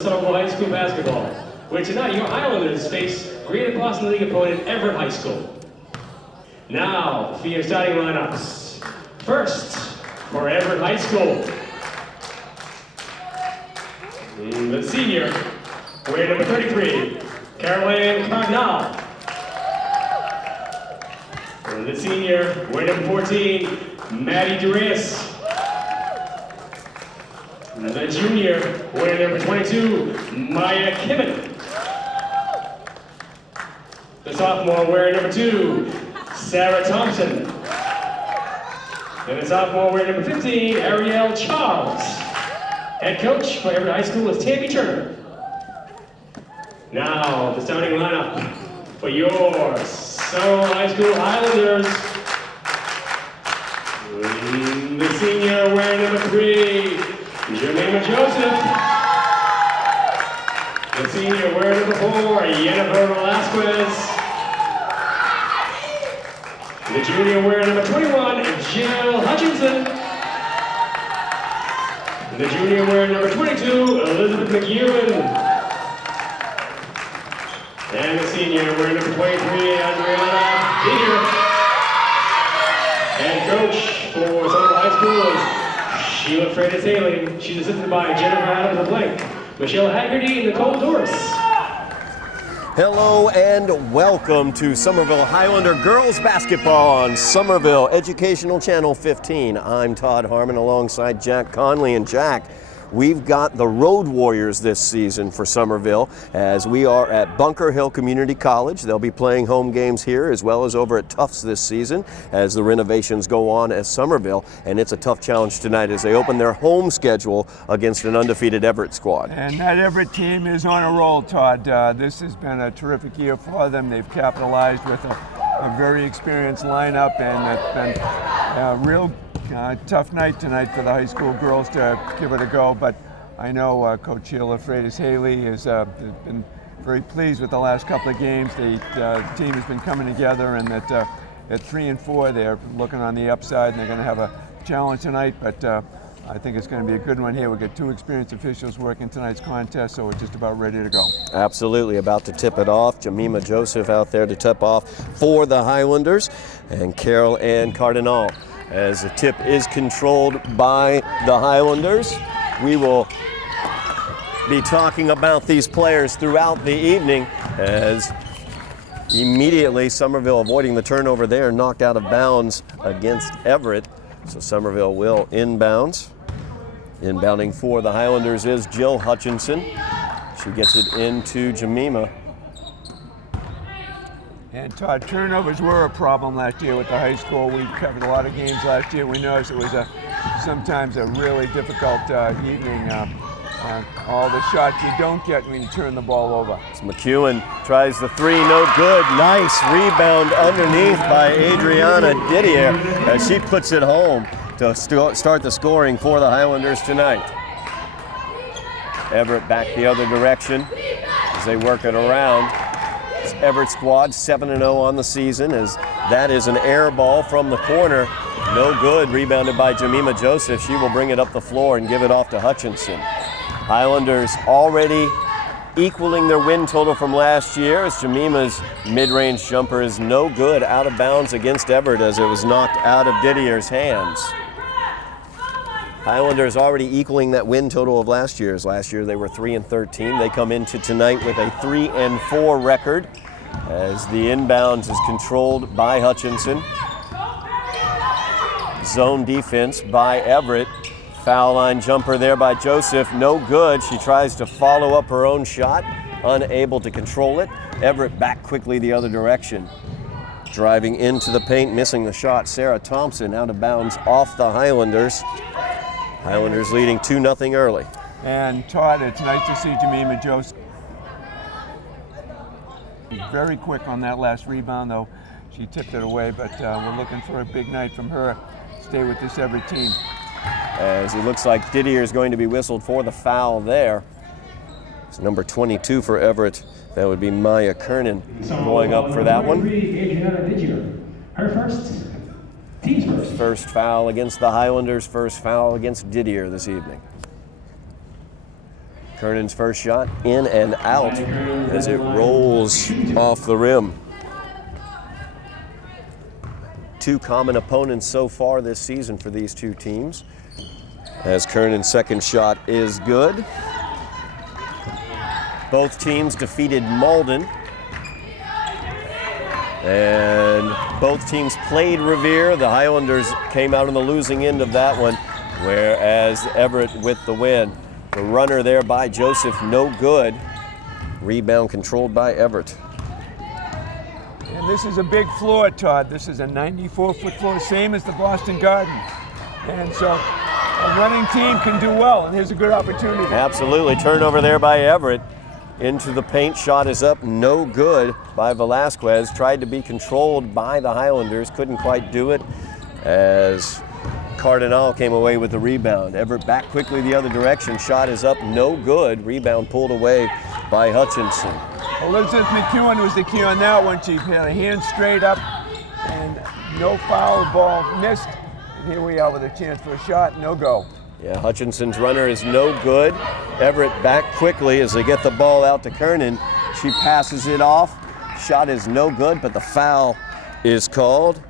Somerville High School basketball, where tonight your Highlanders face Greater Boston League opponent Everett High School. Now for your starting lineups. First, for Everett High School, the senior, wearing number 33, Connolly. The senior, wearing number 14, Maddie Duras. The junior, wearing number 22, Maya Kimmon. The sophomore, wearing number 2, Sarah Thompson. And the sophomore, wearing number 15, Ariel Charles. Head coach for Everett High School is Tammy Turner. Now, the starting lineup for your Somerville High School Highlanders. The senior, wearing number 3, Jemima Joseph. The senior, wearing number 4, Jennifer Velasquez. The junior, wearing number 21, Jill Hutchinson. The junior, wearing number 22, Elizabeth McEwen. And the senior, wearing number 23, Adriana Peter. And coach for Somerville High School is Sheila Freitas-Haley. She's assisted by Jennifer Adams Blank, Michelle Haggerty, and Nicole Doris. Hello and welcome to Somerville Highlander Girls Basketball on Somerville Educational Channel 15. I'm Todd Harmon alongside Jack Connolly. And Jack, we've got the Road Warriors this season for Somerville as we are at Bunker Hill Community College. They'll be playing home games here as well as over at Tufts this season as the renovations go on at Somerville. And it's a tough challenge tonight as they open their home schedule against an undefeated Everett squad. And that Everett team is on a roll, Todd. This has been a terrific year for them. They've capitalized with a very experienced lineup, and it's been a real tough night tonight for the high school girls to give it a go, but I know Coach Sheila Freitas-Haley has been very pleased with the last couple of games. The team has been coming together, and that at 3-4 they're looking on the upside, and they're going to have a challenge tonight, but I think it's going to be a good one here. We've got 2 experienced officials working tonight's contest, so we're just about ready to go. Absolutely, about to tip it off. Jemima Joseph out there to tip off for the Highlanders, and Carol Ann Cardinal. As the tip is controlled by the Highlanders, we will be talking about these players throughout the evening as immediately Somerville avoiding the turnover there, knocked out of bounds against Everett. So Somerville will inbounds. Inbounding for the Highlanders is Jill Hutchinson. She gets it into Jemima. And Todd, turnovers were a problem last year with the high school. We covered a lot of games last year. We noticed it was sometimes a really difficult evening. All the shots you don't get when you turn the ball over. So McEwen tries the 3, no good. Nice rebound underneath by Adriana Didier as she puts it home to start the scoring for the Highlanders tonight. Everett back the other direction as they work it around. Everett squad 7-0 on the season as that is an air ball from the corner. No good, rebounded by Jemima Joseph. She will bring it up the floor and give it off to Hutchinson. Highlanders already equaling their win total from last year as Jemima's mid-range jumper is no good, out of bounds against Everett as it was knocked out of Didier's hands. Highlanders already equaling that win total of last year's. Last year they were 3-13. They come into tonight with a 3-4 record as the inbounds is controlled by Hutchinson. Zone defense by Everett. Foul line jumper there by Joseph, no good. She tries to follow up her own shot, unable to control it. Everett back quickly the other direction. Driving into the paint, missing the shot. Sarah Thompson out of bounds off the Highlanders. Highlanders leading 2-0 early. And Todd, it's nice to see Jemima Joseph. Very quick on that last rebound, though. She tipped it away, but we're looking for a big night from her. Stay with this Everett team. As it looks like Didier is going to be whistled for the foul there. It's number 22 for Everett. That would be Maya Kernan going up for that one. Her first, team's first. First foul against the Highlanders, first foul against Didier this evening. Kernan's first shot in and out as it rolls off the rim. Two common opponents so far this season for these two teams, as Kernan's second shot is good. Both teams defeated Malden, and both teams played Revere. The Highlanders came out on the losing end of that one, whereas Everett with the win. The runner there by Joseph, no good. Rebound controlled by Everett. And this is a big floor, Todd. This is a 94-foot floor, same as the Boston Garden. And so a running team can do well, and here's a good opportunity. Absolutely. Turnover there by Everett. Into the paint, shot is up, no good by Velasquez. Tried to be controlled by the Highlanders, couldn't quite do it as Cardinal came away with the rebound. Everett back quickly the other direction, shot is up, no good. Rebound pulled away by Hutchinson. Elizabeth McEwen was the key on that one. She had a hand straight up and no foul, ball missed. And here we are with a chance for a shot, no go. Yeah, Hutchinson's runner is no good. Everett back quickly as they get the ball out to Kernan. She passes it off. Shot is no good, but the foul is called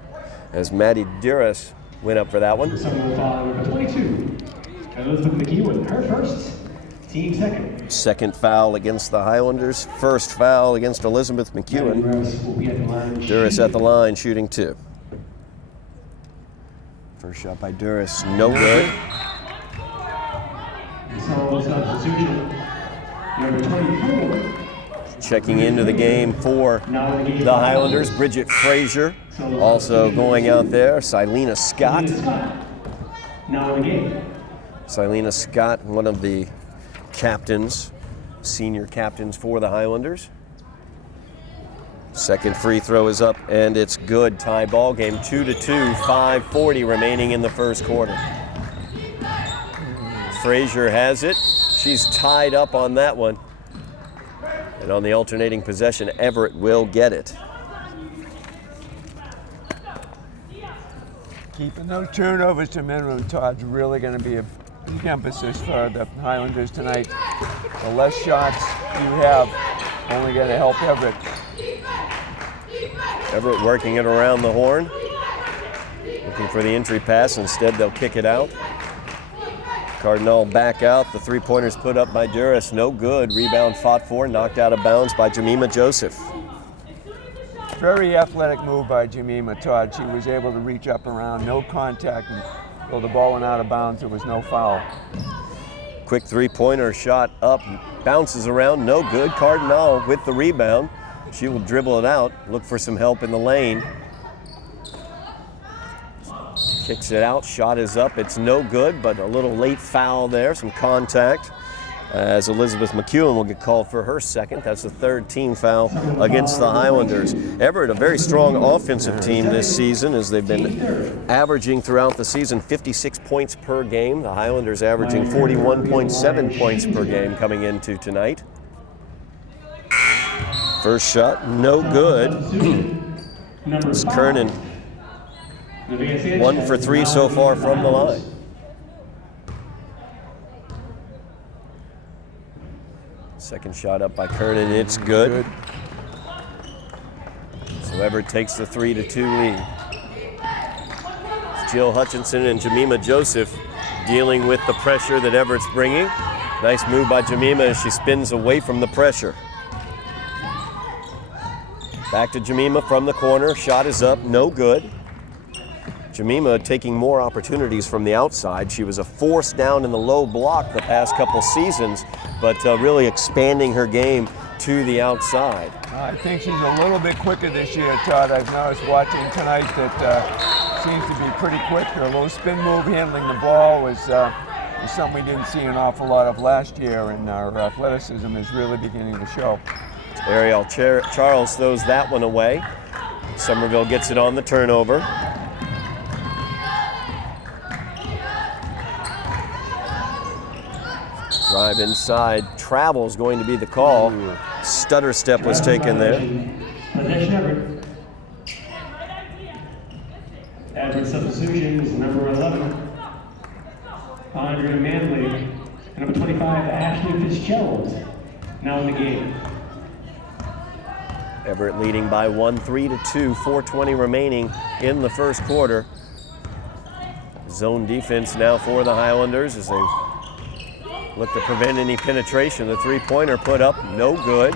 as Maddie Duras went up for that one. 22. Elizabeth McEwen, her first, team second. Second foul against the Highlanders. First foul against Elizabeth McEwen. Duras at the line, shooting two. First shot by Duras, no good. Number 24. Checking into the game for the Highlanders, Bridget Frazier. Also going out there, Silena Scott. Now in the game. Silena Scott, one of the captains, senior captains for the Highlanders. Second free throw is up and it's good. Tie ball game, 2-2, 5:40 remaining in the first quarter. Frazier has it. She's tied up on that one. And on the alternating possession, Everett will get it. Keeping those turnovers to minimum, Todd's really going to be a big emphasis for the Highlanders tonight. The less shots you have, only going to help Everett. Everett working it around the horn. Looking for the entry pass. Instead, they'll kick it out. Cardinal back out. The three-pointers put up by Duras. No good. Rebound fought for. Knocked out of bounds by Jemima Joseph. Very athletic move by Jemima, Todd. She was able to reach up around, no contact, and though the ball went out of bounds, there was no foul. Quick three-pointer shot up. Bounces around. No good. Cardinal with the rebound. She will dribble it out. Look for some help in the lane. Kicks it out, shot is up, it's no good, but a little late foul there, some contact, as Elizabeth McEwen will get called for her second. That's the third team foul against the Highlanders. Everett, a very strong offensive team this season, as they've been averaging throughout the season 56 points per game. The Highlanders averaging 41.7 points per game coming into tonight. First shot, no good. It's Kernan. 1 for 3 so far from the line. Second shot up by Kernan, it's good. So Everett takes the 3-2 lead. It's Jill Hutchinson and Jemima Joseph dealing with the pressure that Everett's bringing. Nice move by Jemima as she spins away from the pressure. Back to Jemima from the corner, shot is up, no good. Jemima taking more opportunities from the outside. She was a force down in the low block the past couple seasons, but really expanding her game to the outside. I think she's a little bit quicker this year, Todd. I've noticed watching tonight that seems to be pretty quick. Her low spin move handling the ball was something we didn't see an awful lot of last year, and our athleticism is really beginning to show. Ariel Charles throws that one away. Somerville gets it on the turnover. Drive inside, travel is going to be the call. Stutter step was taken there. Possession Everett. Everett substitution is number 11. Andrea Manley And number 25, Ashley Fitzgerald, now in the game. Everett leading by 1, 3-2, 4:20 remaining in the first quarter. Zone defense now for the Highlanders as they look to prevent any penetration. The three-pointer put up, no good.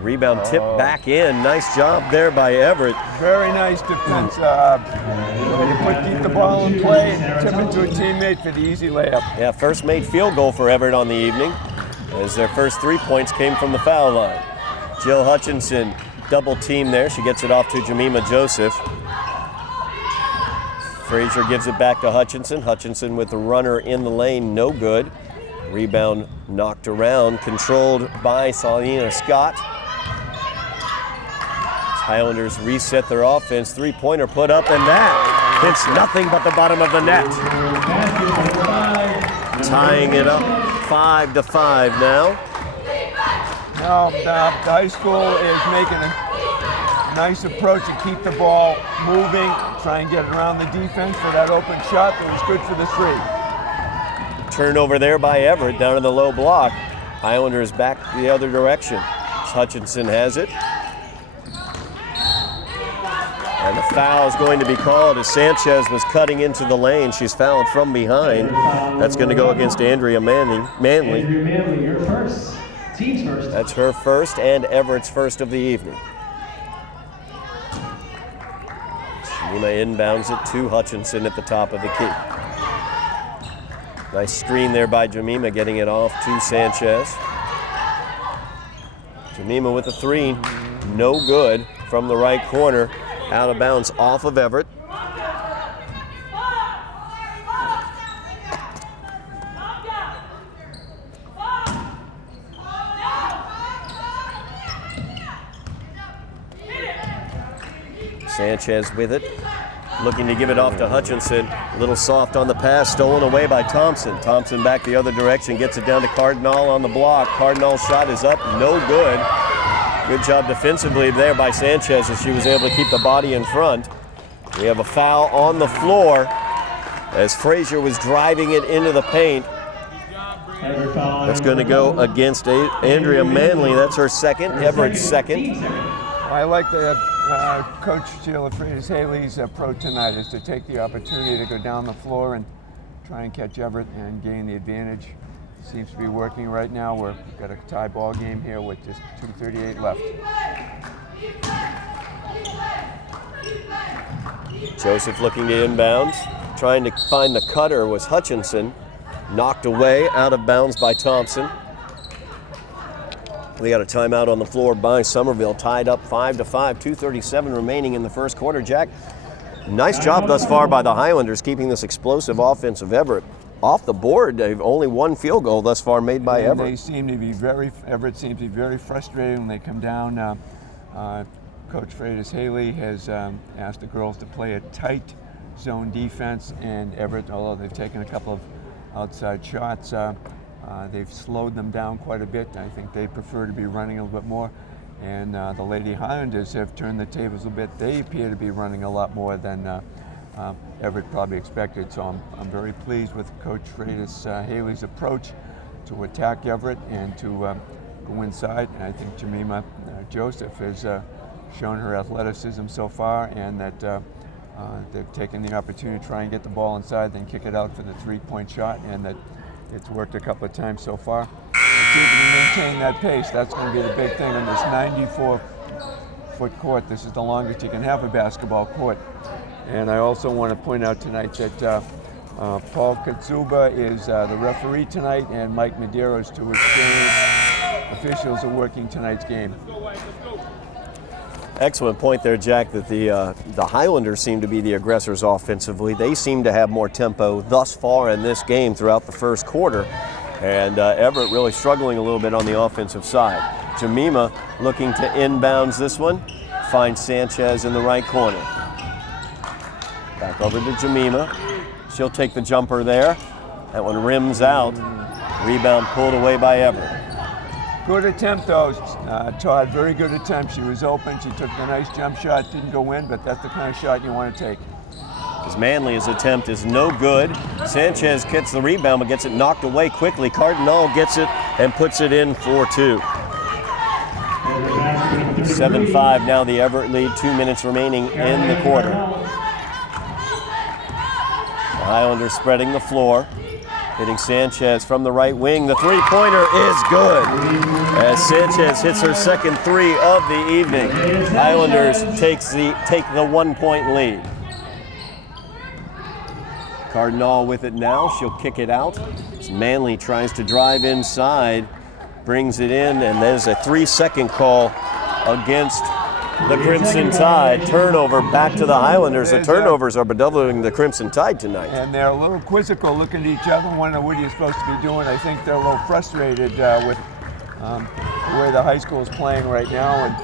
Rebound tipped back in. Nice job there by Everett. Very nice defense. Keep the ball in play and tip it to a teammate for the easy layup. Yeah, first made field goal for Everett on the evening as their first 3 points came from the foul line. Jill Hutchinson double team there. She gets it off to Jemima Joseph. Frazier gives it back to Hutchinson. Hutchinson with the runner in the lane, no good. Rebound knocked around, controlled by Salina Scott. Highlanders reset their offense. Three-pointer put up, and that hits nothing but the bottom of the net. Tying it up 5-5 now. Now the high school is making a nice approach to keep the ball moving, try and get it around the defense for that open shot that was good for the three. Turnover there by Everett down in the low block. Highlanders back the other direction. Hutchinson has it. And the foul is going to be called as Sanchez was cutting into the lane. She's fouled from behind. That's going to go against Andrea Manley. Andrea Manley, your first. Team's first. That's her first and Everett's first of the evening. Shima inbounds it to Hutchinson at the top of the key. Nice screen there by Jemima, getting it off to Sanchez. Jemima with a three, no good from the right corner. Out of bounds off of Everett. Sanchez with it, looking to give it off to Hutchinson. A little soft on the pass, stolen away by Thompson. Thompson back the other direction, gets it down to Cardinal on the block. Cardinal's shot is up, no good. Good job defensively there by Sanchez as she was able to keep the body in front. We have a foul on the floor as Frazier was driving it into the paint. That's going to go against Andrea Manley. That's her second, Everett's second. I like the Coach Sheila Freitas-Haley's approach tonight is to take the opportunity to go down the floor and try and catch Everett and gain the advantage. Seems to be working right now. We've got a tie ball game here with just 2:38 left. Joseph looking to inbounds. Trying to find the cutter was Hutchinson. Knocked away, out of bounds by Thompson. We got a timeout on the floor by Somerville, tied up 5-5, 2:37 remaining in the first quarter. Jack, nice job thus far by the Highlanders keeping this explosive offense of Everett off the board. They've only one field goal thus far made by Everett. Everett seems to be very frustrated when they come down. Coach Freitas-Haley has asked the girls to play a tight zone defense, and Everett, although they've taken a couple of outside shots, they've slowed them down quite a bit. I think they prefer to be running a little bit more. And the Lady Highlanders have turned the tables a bit. They appear to be running a lot more than Everett probably expected. So I'm very pleased with Coach Freitas-Haley's approach to attack Everett and to go inside. And I think Jemima Joseph has shown her athleticism so far, and that they've taken the opportunity to try and get the ball inside, then kick it out for the three-point shot, and that it's worked a couple of times so far. If you can maintain that pace, that's going to be the big thing on this 94-foot court. This is the longest you can have a basketball court. And I also want to point out tonight that Paul Katsuba is the referee tonight, and Mike Medeiros, two experienced officials, are working tonight's game. Excellent point there, Jack, that the Highlanders seem to be the aggressors offensively. They seem to have more tempo thus far in this game throughout the first quarter. And Everett really struggling a little bit on the offensive side. Jemima looking to inbounds this one. Finds Sanchez in the right corner. Back over to Jemima. She'll take the jumper there. That one rims out. Rebound pulled away by Everett. Good attempt, though, Todd. Very good attempt. She was open. She took the nice jump shot. Didn't go in, but that's the kind of shot you want to take. as Manley's attempt is no good. Sanchez gets the rebound but gets it knocked away quickly. Cardinal gets it and puts it in for 2. 7-5 now the Everett lead, 2 minutes remaining in the quarter. The Highlanders spreading the floor, hitting Sanchez from the right wing. The three-pointer is good as Sanchez hits her second 3 of the evening. Highlanders take the 1-point lead. Cardinal with it now, she'll kick it out. As Manley tries to drive inside, brings it in, and there's a 3-second call against the Crimson Tide. Turnover back to the Highlanders. The turnovers are bedeviling the Crimson Tide tonight. And they're a little quizzical, looking at each other, wondering what are you supposed to be doing. I think they're a little frustrated with the way the high school is playing right now. And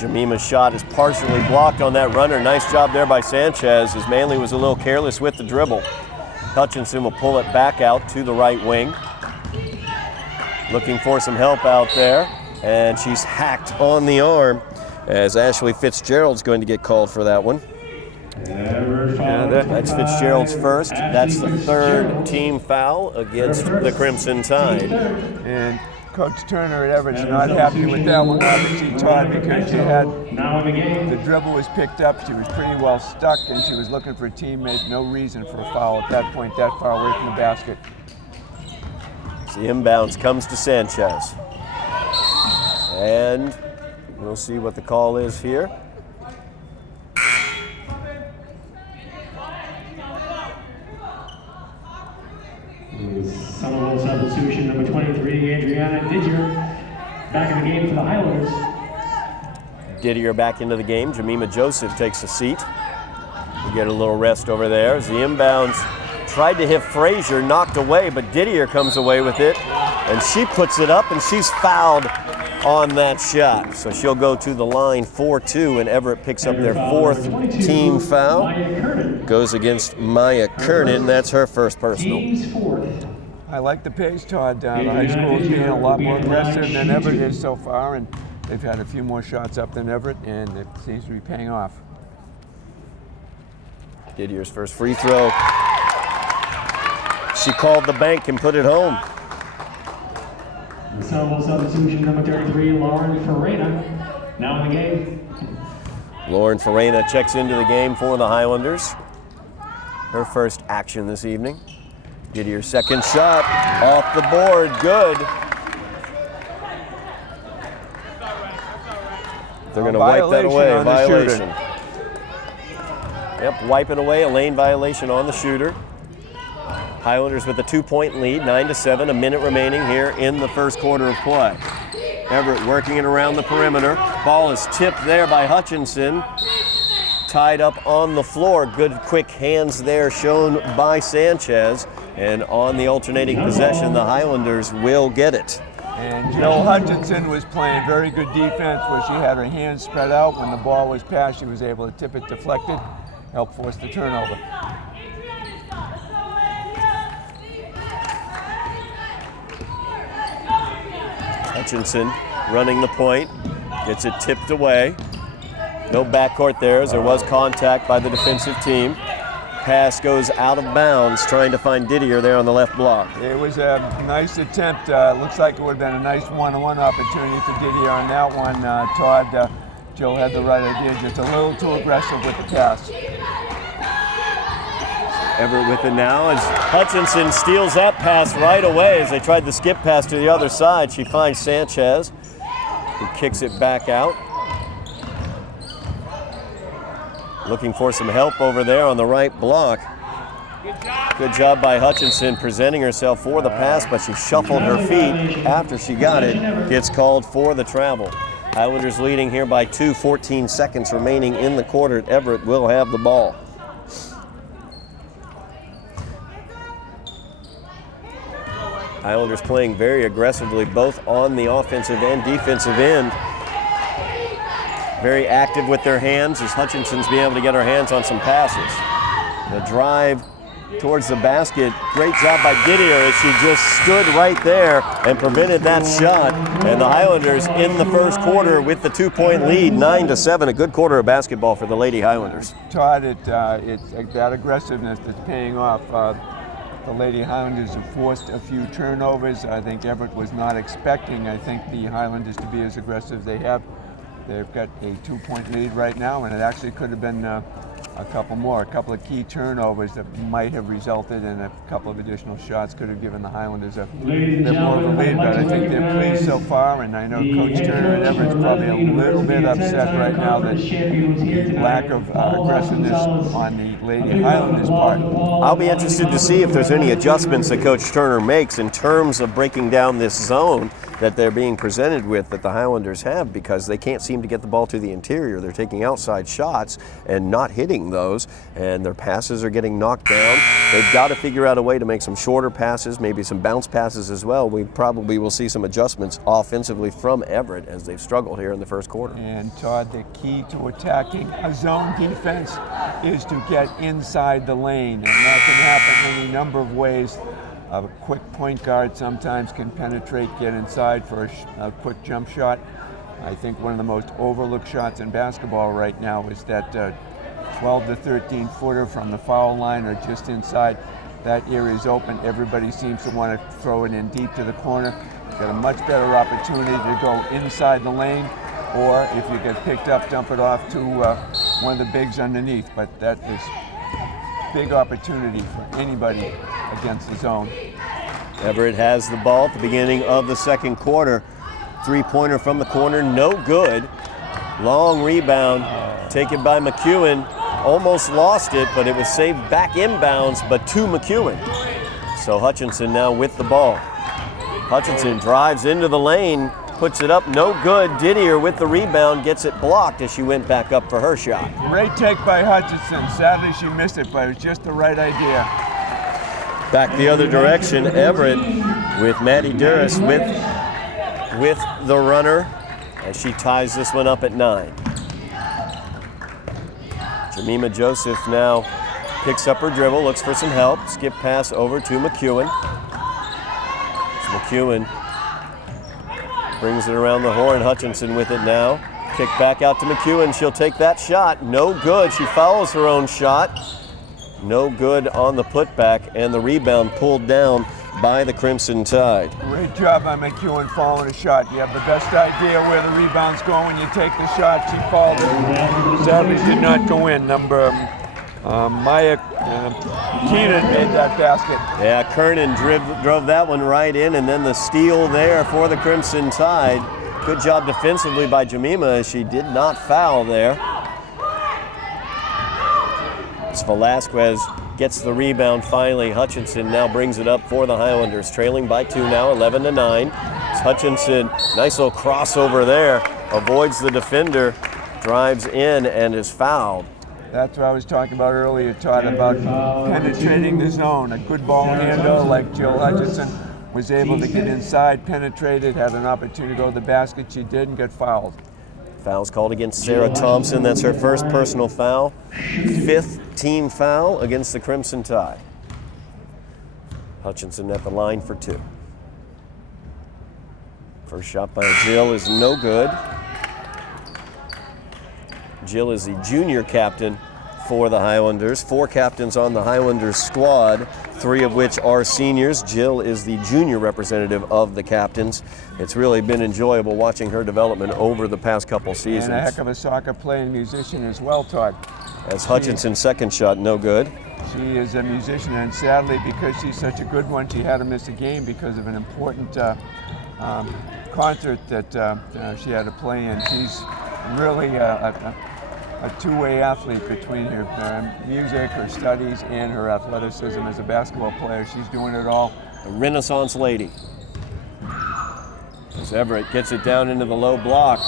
Jemima's shot is partially blocked on that runner. Nice job there by Sanchez as Manley was a little careless with the dribble. Hutchinson will pull it back out to the right wing. Looking for some help out there. And she's hacked on the arm as Ashley Fitzgerald's going to get called for that one. That's Fitzgerald's first. That's the 3rd team foul against the Crimson Tide. And Coach Turner at Everett's not happy with that one, obviously, Todd, because she had the dribble was picked up. She was pretty well stuck, and she was looking for a teammate. No reason for a foul at that point, that far away from the basket. The inbounds comes to Sanchez. And we'll see what the call is here. Somerville substitution number 23, Adriana Didier, back in the game for the Highlanders. Didier back into the game. Jemima Joseph takes a seat. We get a little rest over there as the inbounds tried to hit Frazier, knocked away, but Didier comes away with it, and she puts it up, and she's fouled on that shot. So she'll go to the line 4-2, and Everett picks up their 4th team foul. Goes against Maya Kernan. That's her first personal. I like the pace, Todd. The high school is being a lot more aggressive than Everett is so far, and they've had a few more shots up than Everett, and it seems to be paying off. Didier's first free throw. She called the bank and put it home. Somerville substitution number 33, Lauren Farina, now in the game. Lauren Farina checks into the game for the Highlanders. Her first action this evening. Didier's second shot off the board, good. They're going to wipe that away, violation. Yep, wipe it away, a lane violation on the shooter. Highlanders with a 2-point lead, 9-7, a minute remaining here in the first quarter of play. Everett working it around the perimeter. Ball is tipped there by Hutchinson. Tied up on the floor. Good quick hands there shown by Sanchez. And on the alternating possession, the Highlanders will get it. And Jill Hutchinson was playing very good defense where she had her hands spread out. When the ball was passed, she was able to tip it deflected, help force the turnover. Hutchinson running the point, gets it tipped away. No backcourt there as there was contact by the defensive team. Pass goes out of bounds, trying to find Didier there on the left block. It was a nice attempt. Looks like it would have been a nice one-on-one opportunity for Didier on that one. Todd, Jill had the right idea, just a little too aggressive with the pass. Everett with it now as Hutchinson steals that pass right away as they tried the skip pass to the other side. She finds Sanchez, who kicks it back out. Looking for some help over there on the right block. Good job by Hutchinson presenting herself for the pass, but she shuffled her feet after she got it. Gets called for the travel. Highlanders leading here by 2, 14 seconds remaining in the quarter. Everett will have the ball. Highlanders playing very aggressively both on the offensive and defensive end. Very active with their hands as Hutchinson's being able to get her hands on some passes. The drive towards the basket. Great job by Didier as she just stood right there and prevented that shot. And the Highlanders in the first quarter with the 2-point lead, 9-7. A good quarter of basketball for the Lady Highlanders. Todd, it's that aggressiveness that's paying off. The Lady Highlanders have forced a few turnovers. I think Everett was not expecting, I think, the Highlanders to be as aggressive as they have. They've got a 2-point lead right now, and it actually could have been a couple of key turnovers that might have resulted in a couple of additional shots, could have given the Highlanders a bit more of a lead, but I think they're pleased so far, and I know Coach Turner and Everett's probably a little bit upset right now that the lack of aggressiveness on the Lady Highlanders' part. I'll be interested to see if there's any adjustments that Coach Turner makes in terms of breaking down this zone that they're being presented with, that the Highlanders have, because they can't seem to get the ball to the interior. They're taking outside shots and not hitting those, and their passes are getting knocked down. They've got to figure out a way to make some shorter passes, maybe some bounce passes as well. We probably will see some adjustments offensively from Everett as they've struggled here in the first quarter. And Todd, the key to attacking a zone defense is to get inside the lane, and that can happen in a number of ways. A quick point guard sometimes can penetrate, get inside for a quick jump shot. I think one of the most overlooked shots in basketball right now is that 12 to 13 footer from the foul line or just inside. That area is open. Everybody seems to want to throw it in deep to the corner. You've got a much better opportunity to go inside the lane, or if you get picked up, dump it off to one of the bigs underneath. But that is big opportunity for anybody against the zone. Everett has the ball at the beginning of the second quarter. Three-pointer from the corner, no good. Long rebound taken by McEwen. Almost lost it, but it was saved back inbounds, but to McEwen. So Hutchinson now with the ball. Hutchinson drives into the lane, puts it up, no good. Didier with the rebound, gets it blocked as she went back up for her shot. Great take by Hutchinson. Sadly, she missed it, but it was just the right idea. Back the other direction, Everett with Maddie Duras with the runner as she ties this one up at 9. Jemima Joseph now picks up her dribble, looks for some help. Skip pass over to McEwen. McEwen brings it around the horn. Hutchinson with it now. Kick back out to McEwen. She'll take that shot. No good. She fouls her own shot. No good on the putback, and the rebound pulled down by the Crimson Tide. Great job by McEwen following a shot. You have the best idea where the rebound's going when you take the shot. She fouled it. Sadly did not go in. Number Maya Keenan made that basket. Yeah, Kernan drove that one right in, and then the steal there for the Crimson Tide. Good job defensively by Jemima as she did not foul there. As Velasquez gets the rebound finally, Hutchinson now brings it up for the Highlanders, trailing by 2 now, 11-9. It's Hutchinson, nice little crossover there, avoids the defender, drives in and is fouled. That's what I was talking about earlier, Todd, about penetrating the zone. A good ball handle like Jill Hutchinson was able to get inside, penetrated, had an opportunity to go to the basket. She did and got fouled. Foul's called against Sarah Thompson. That's her first personal foul. 5th team foul against the Crimson Tide. Hutchinson at the line for 2. First shot by Jill is no good. Jill is the junior captain for the Highlanders. 4 captains on the Highlanders squad, 3 of which are seniors. Jill is the junior representative of the captains. It's really been enjoyable watching her development over the past couple seasons. And a heck of a soccer playing musician as well, Todd. As Hutchinson's second shot, no good. She is a musician, and sadly, because she's such a good one, she had to miss a game because of an important concert that she had to play in. She's really a two-way athlete between her music, her studies, and her athleticism as a basketball player. She's doing it all. A Renaissance lady. As Everett gets it down into the low block.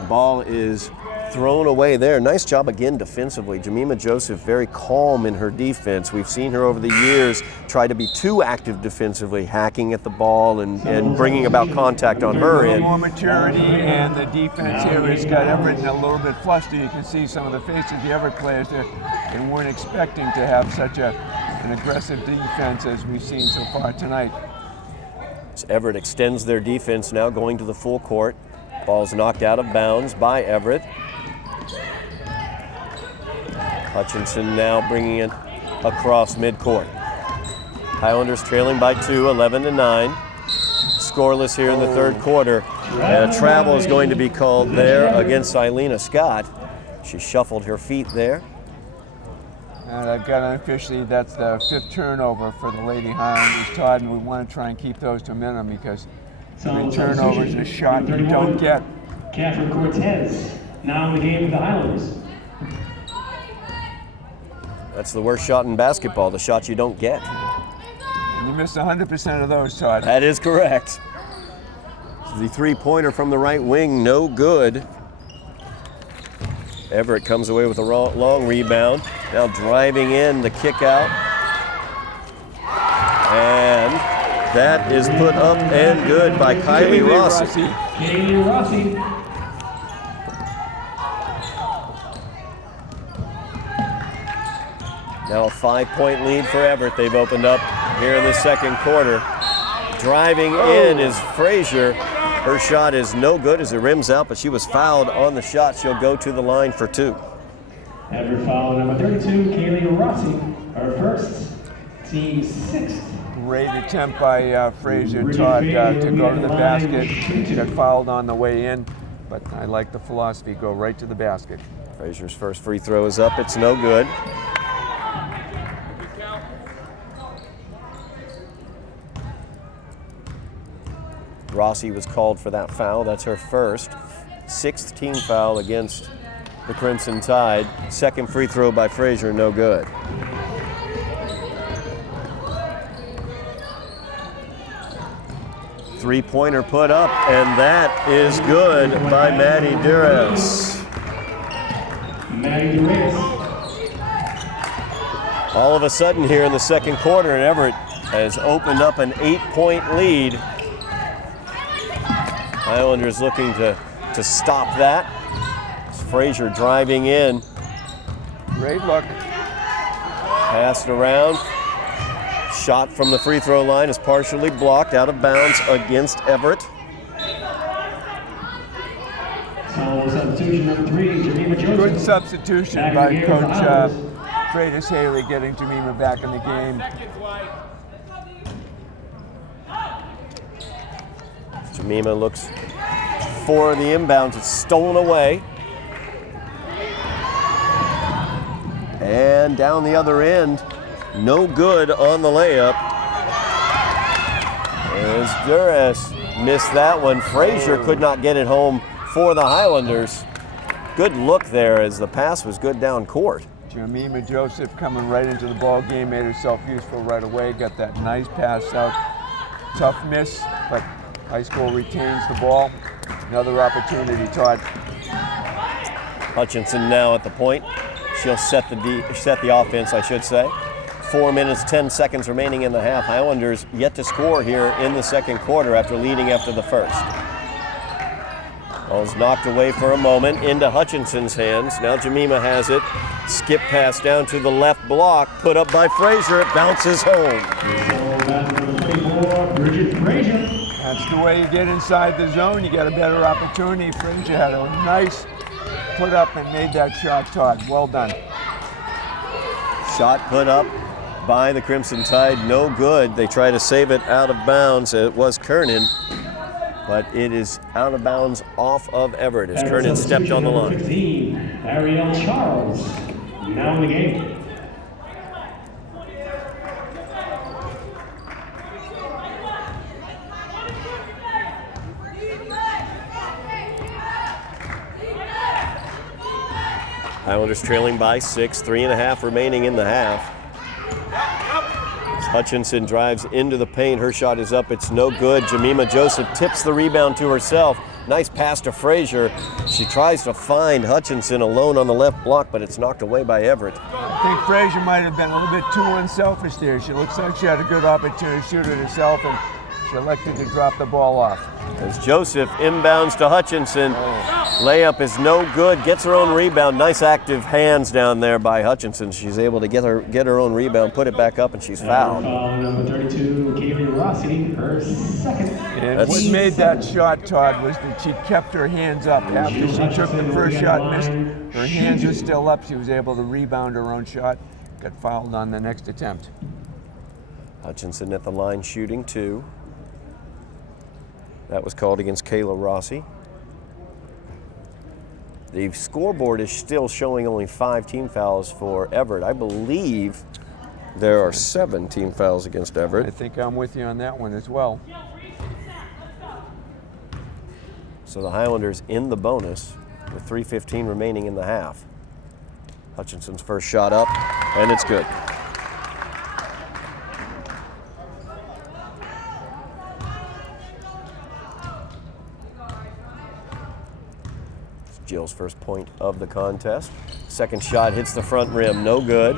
The ball is thrown away there. Nice job again defensively. Jemima Joseph very calm in her defense. We've seen her over the years try to be too active defensively, hacking at the ball and bringing about contact on her end. More maturity, and the defense here has got Everett a little bit flustered. You can see some of the faces of the Everett players there. They weren't expecting to have such a an aggressive defense as we've seen so far tonight. As Everett extends their defense now, going to the full court. Ball's knocked out of bounds by Everett. Hutchinson now bringing it across midcourt. Highlanders trailing by 2, 11-9. Scoreless here in the third quarter. And a travel is going to be called there against Eileen Scott. She shuffled her feet there. And I've got unofficially, that's the 5th turnover for the Lady Highlanders, Todd, and we want to try and keep those to a minimum because turnovers is a shot you don't get. Catherine Cortez, now in the game with the Highlanders. That's the worst shot in basketball, the shot you don't get. And you missed 100% of those, Todd. That is correct. The three-pointer from the right wing, no good. Everett comes away with a long rebound. Now driving in the kick out. And that is put up and good by Kylie Rossi. Kylie Rossi. Now a 5-point lead for Everett. They've opened up here in the second quarter. Driving in is Frazier. Her shot is no good as it rims out, but she was fouled on the shot. She'll go to the line for 2. Everett foul number 32, Kylie Rossi, her first, team 6th. Great attempt by Frazier, Todd, to go to the basket. She got fouled on the way in, but I like the philosophy, go right to the basket. Frazier's first free throw is up. It's no good. Rossi was called for that foul. That's her first. 6th team foul against the Crimson Tide. Second free throw by Frazier, no good. Three-pointer put up, and that is good by Maddie Duras. Maddie Duras. All of a sudden here in the second quarter, and Everett has opened up an 8-point lead. Highlanders looking to stop that. It's Frazier driving in. Great look. Passed around. Shot from the free throw line is partially blocked out of bounds against Everett. Substitution number 3, Jemima Joseph. Good substitution by Coach Freitas Haley, getting Jemima back in the game. Jemima looks for the inbounds. It's stolen away. And down the other end, no good on the layup. As Duras missed that one. Frazier could not get it home for the Highlanders. Good look there as the pass was good down court. Jemima Joseph coming right into the ball game, made herself useful right away, got that nice pass out. Tough miss, but high school retains the ball. Another opportunity, Todd. Hutchinson now at the point. She'll set the offense, I should say. 4 minutes, 10 seconds remaining in the half. Highlanders yet to score here in the second quarter after leading after the first. Ball's knocked away for a moment into Hutchinson's hands. Now Jemima has it. Skip pass down to the left block. Put up by Frazier. It bounces home. That's the way you get inside the zone. You get a better opportunity. Frazier had a nice put up and made that shot, Todd. Well done. Shot put up by the Crimson Tide. No good. They try to save it out of bounds. It was Kernan, but it is out of bounds off of Everett as Kernan stepped on the line. 15, Ariel Charles, now in the game. Highlanders trailing by 6, 3.5 remaining in the half. As Hutchinson drives into the paint, her shot is up, it's no good. Jemima Joseph tips the rebound to herself. Nice pass to Frazier. She tries to find Hutchinson alone on the left block, but it's knocked away by Everett. I think Frazier might have been a little bit too unselfish there. She looks like she had a good opportunity to shoot it herself, and She elected to drop the ball off. As Joseph inbounds to Hutchinson. Layup is no good, gets her own rebound. Nice active hands down there by Hutchinson. She's able to get her own rebound, put it back up, and she's fouled. Foul number 32, Kaylee Rossi, her second. And what made that shot, Todd, was that she kept her hands up. After she took the first shot, missed, her hands were still up. She was able to rebound her own shot, got fouled on the next attempt. Hutchinson at the line shooting 2. That was called against Kayla Rossi. The scoreboard is still showing only 5 team fouls for Everett. I believe there are 7 team fouls against Everett. I think I'm with you on that one as well. So the Highlanders in the bonus with 3:15 remaining in the half. Hutchinson's first shot up, and it's good. Jill's first point of the contest. Second shot hits the front rim, no good.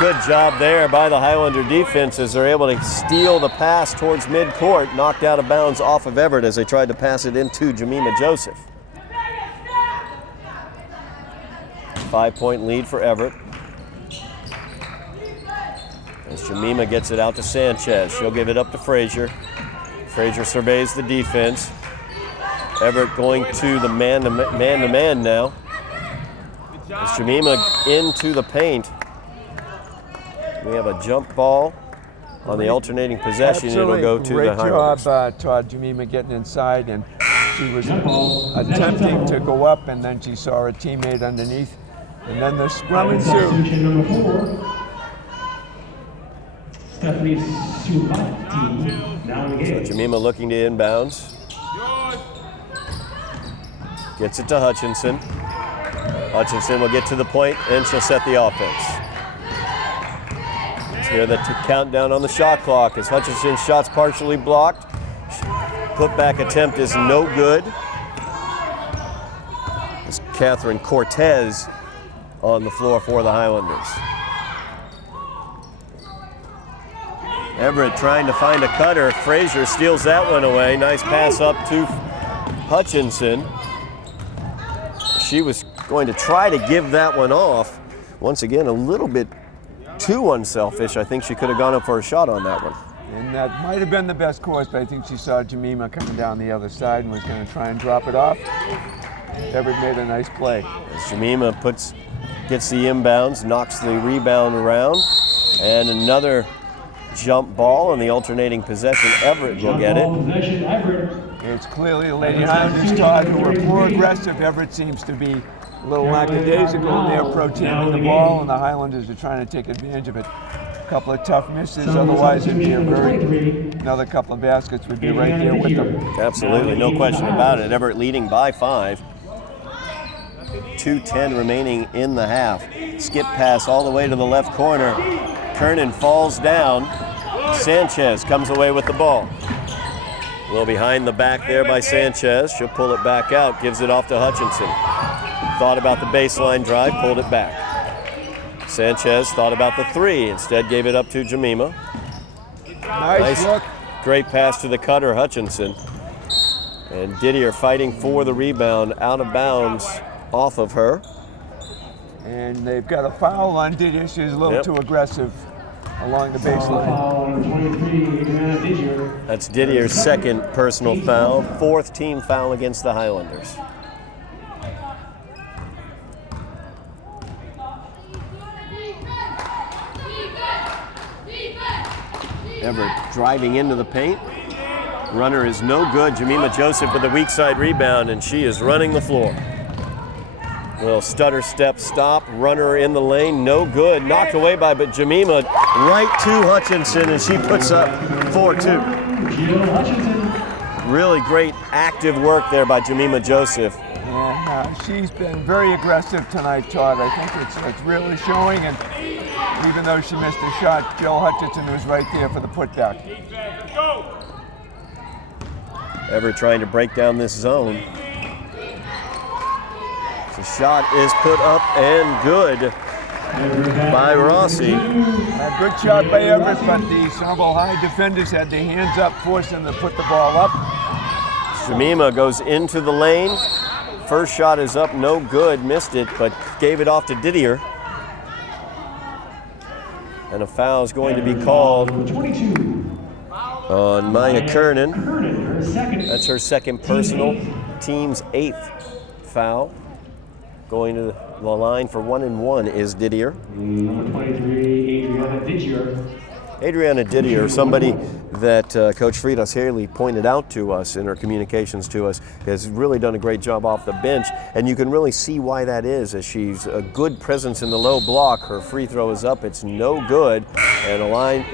Good job there by the Highlander defense as they're able to steal the pass towards midcourt, knocked out of bounds off of Everett as they tried to pass it into Jemima Joseph. 5-point lead for Everett. As Jemima gets it out to Sanchez, she'll give it up to Frazier. Frazier surveys the defense. Everett going to the man-to-man now. As Jemima into the paint. We have a jump ball on the alternating possession. It'll go to the Highlanders. Great job, Todd. Jemima getting inside, and she was attempting to go up, and then she saw her teammate underneath, and then the scrum ensued. Substitution number 4, Stephanie Subatti, now in the game. Jemima looking to inbounds. Gets it to Hutchinson. Hutchinson will get to the point, and she'll set the offense. Let's hear the countdown on the shot clock as Hutchinson's shot's partially blocked. Putback attempt is no good. It's Catherine Cortez on the floor for the Highlanders. Everett trying to find a cutter. Frazier steals that one away. Nice pass up to Hutchinson. She was going to try to give that one off. Once again, a little bit too unselfish. I think she could have gone up for a shot on that one. And that might have been the best course, but I think she saw Jemima coming down the other side and was going to try and drop it off. Everett made a nice play. As Jemima gets the inbounds, knocks the rebound around, and another jump ball on the alternating possession. Everett will get it. It's clearly the Lady Highlanders, Todd, who are more aggressive. Everett seems to be a little lackadaisical in their approach to the ball, and the Highlanders are trying to take advantage of it. A couple of tough misses, otherwise it'd be another couple of baskets would be right there with them. Absolutely, no question about it. Everett leading by 5. 2:10 remaining in the half. Skip pass all the way to the left corner. Kernan falls down. Sanchez comes away with the ball. A little behind the back there by Sanchez. She'll pull it back out, gives it off to Hutchinson. Thought about the baseline drive, pulled it back. Sanchez thought about the 3, instead gave it up to Jemima. Nice look. Great pass to the cutter, Hutchinson. And Didier fighting for the rebound, out of bounds off of her. And they've got a foul on Didier. She's a little too aggressive along the baseline. That's Didier's second personal foul, 4th team foul against the Highlanders. Everett driving into the paint. Runner is no good. Jemima Joseph with the weak side rebound, and she is running the floor. Little stutter step stop, runner in the lane, no good. Knocked away by Jemima, right to Hutchinson, and she puts up 4-2. Really great active work there by Jemima Joseph. Yeah, she's been very aggressive tonight, Todd. I think it's really showing, and even though she missed a shot, Jill Hutchinson was right there for the putback. Everett trying to break down this zone. The shot is put up and good. by Rossi. A good shot by Everett, but the Somerville High defenders had their hands up, forced them to put the ball up. Jemima goes into the lane. First shot is up, no good, missed it, but gave it off to Didier. And a foul is going to be called on Maya Kernan. That's her second personal, team's 8th foul. Going to the line for 1-1 is Didier. Number 23, Adriana Didier, somebody that Coach Fridas Haley pointed out to us in her communications to us, has really done a great job off the bench, and you can really see why that is, as she's a good presence in the low block. Her free throw is up, it's no good, and a